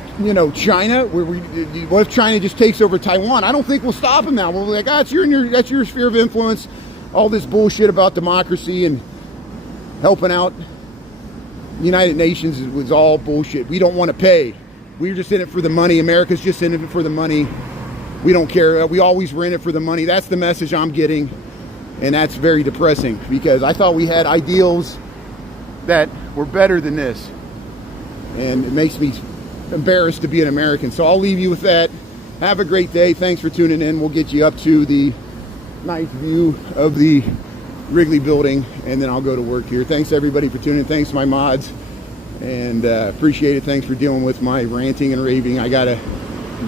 China? What if China just takes over Taiwan? I don't think we'll stop them now. We'll be like, that's your sphere of influence. All this bullshit about democracy and helping out the United Nations was all bullshit. We don't want to pay. We're just in it for the money. America's just in it for the money. We don't care. We always were in it for the money. That's the message I'm getting. And that's very depressing, because I thought we had ideals that were better than this. And it makes me embarrassed to be an American. So I'll leave you with that. Have a great day. Thanks for tuning in. We'll get you up to the nice view of the Wrigley building, and then I'll go to work here. Thanks everybody for tuning in. Thanks to my mods, and appreciate it. Thanks for dealing with my ranting and raving. I gotta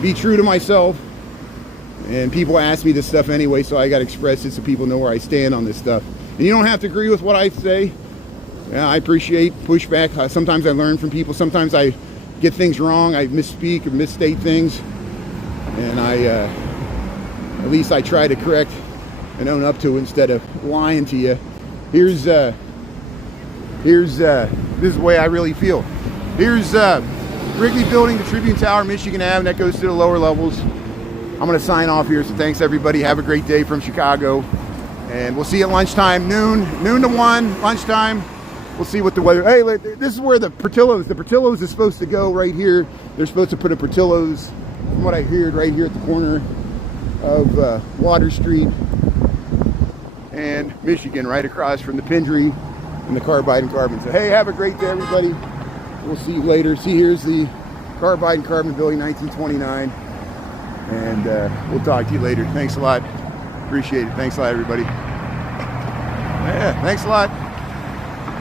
be true to myself, and people ask me this stuff anyway, so I gotta express it so people know where I stand on this stuff. And you don't have to agree with what I say. I appreciate pushback. Sometimes I learn from people. Sometimes I get things wrong. I misspeak or misstate things, and at least I try to correct and own up to it instead of lying to you. This is the way I really feel. Here's Wrigley Building, the Tribune Tower, Michigan Ave, and that goes to the lower levels. I'm gonna sign off here, so thanks everybody. Have a great day from Chicago, and we'll see you at lunchtime, noon to 1, lunchtime. We'll see what the weather. Hey, this is where the Portillo's is supposed to go, right here. They're supposed to put a Portillo's, from what I heard, right here at the corner of Water Street and Michigan, right across from the Pendry and the Carbide and Carbon. So hey, have a great day everybody. We'll see you later. See, here's the Carbide and Carbon building, 1929, and we'll talk to you later. Thanks a lot. Appreciate it. Thanks a lot everybody. Yeah, thanks a lot.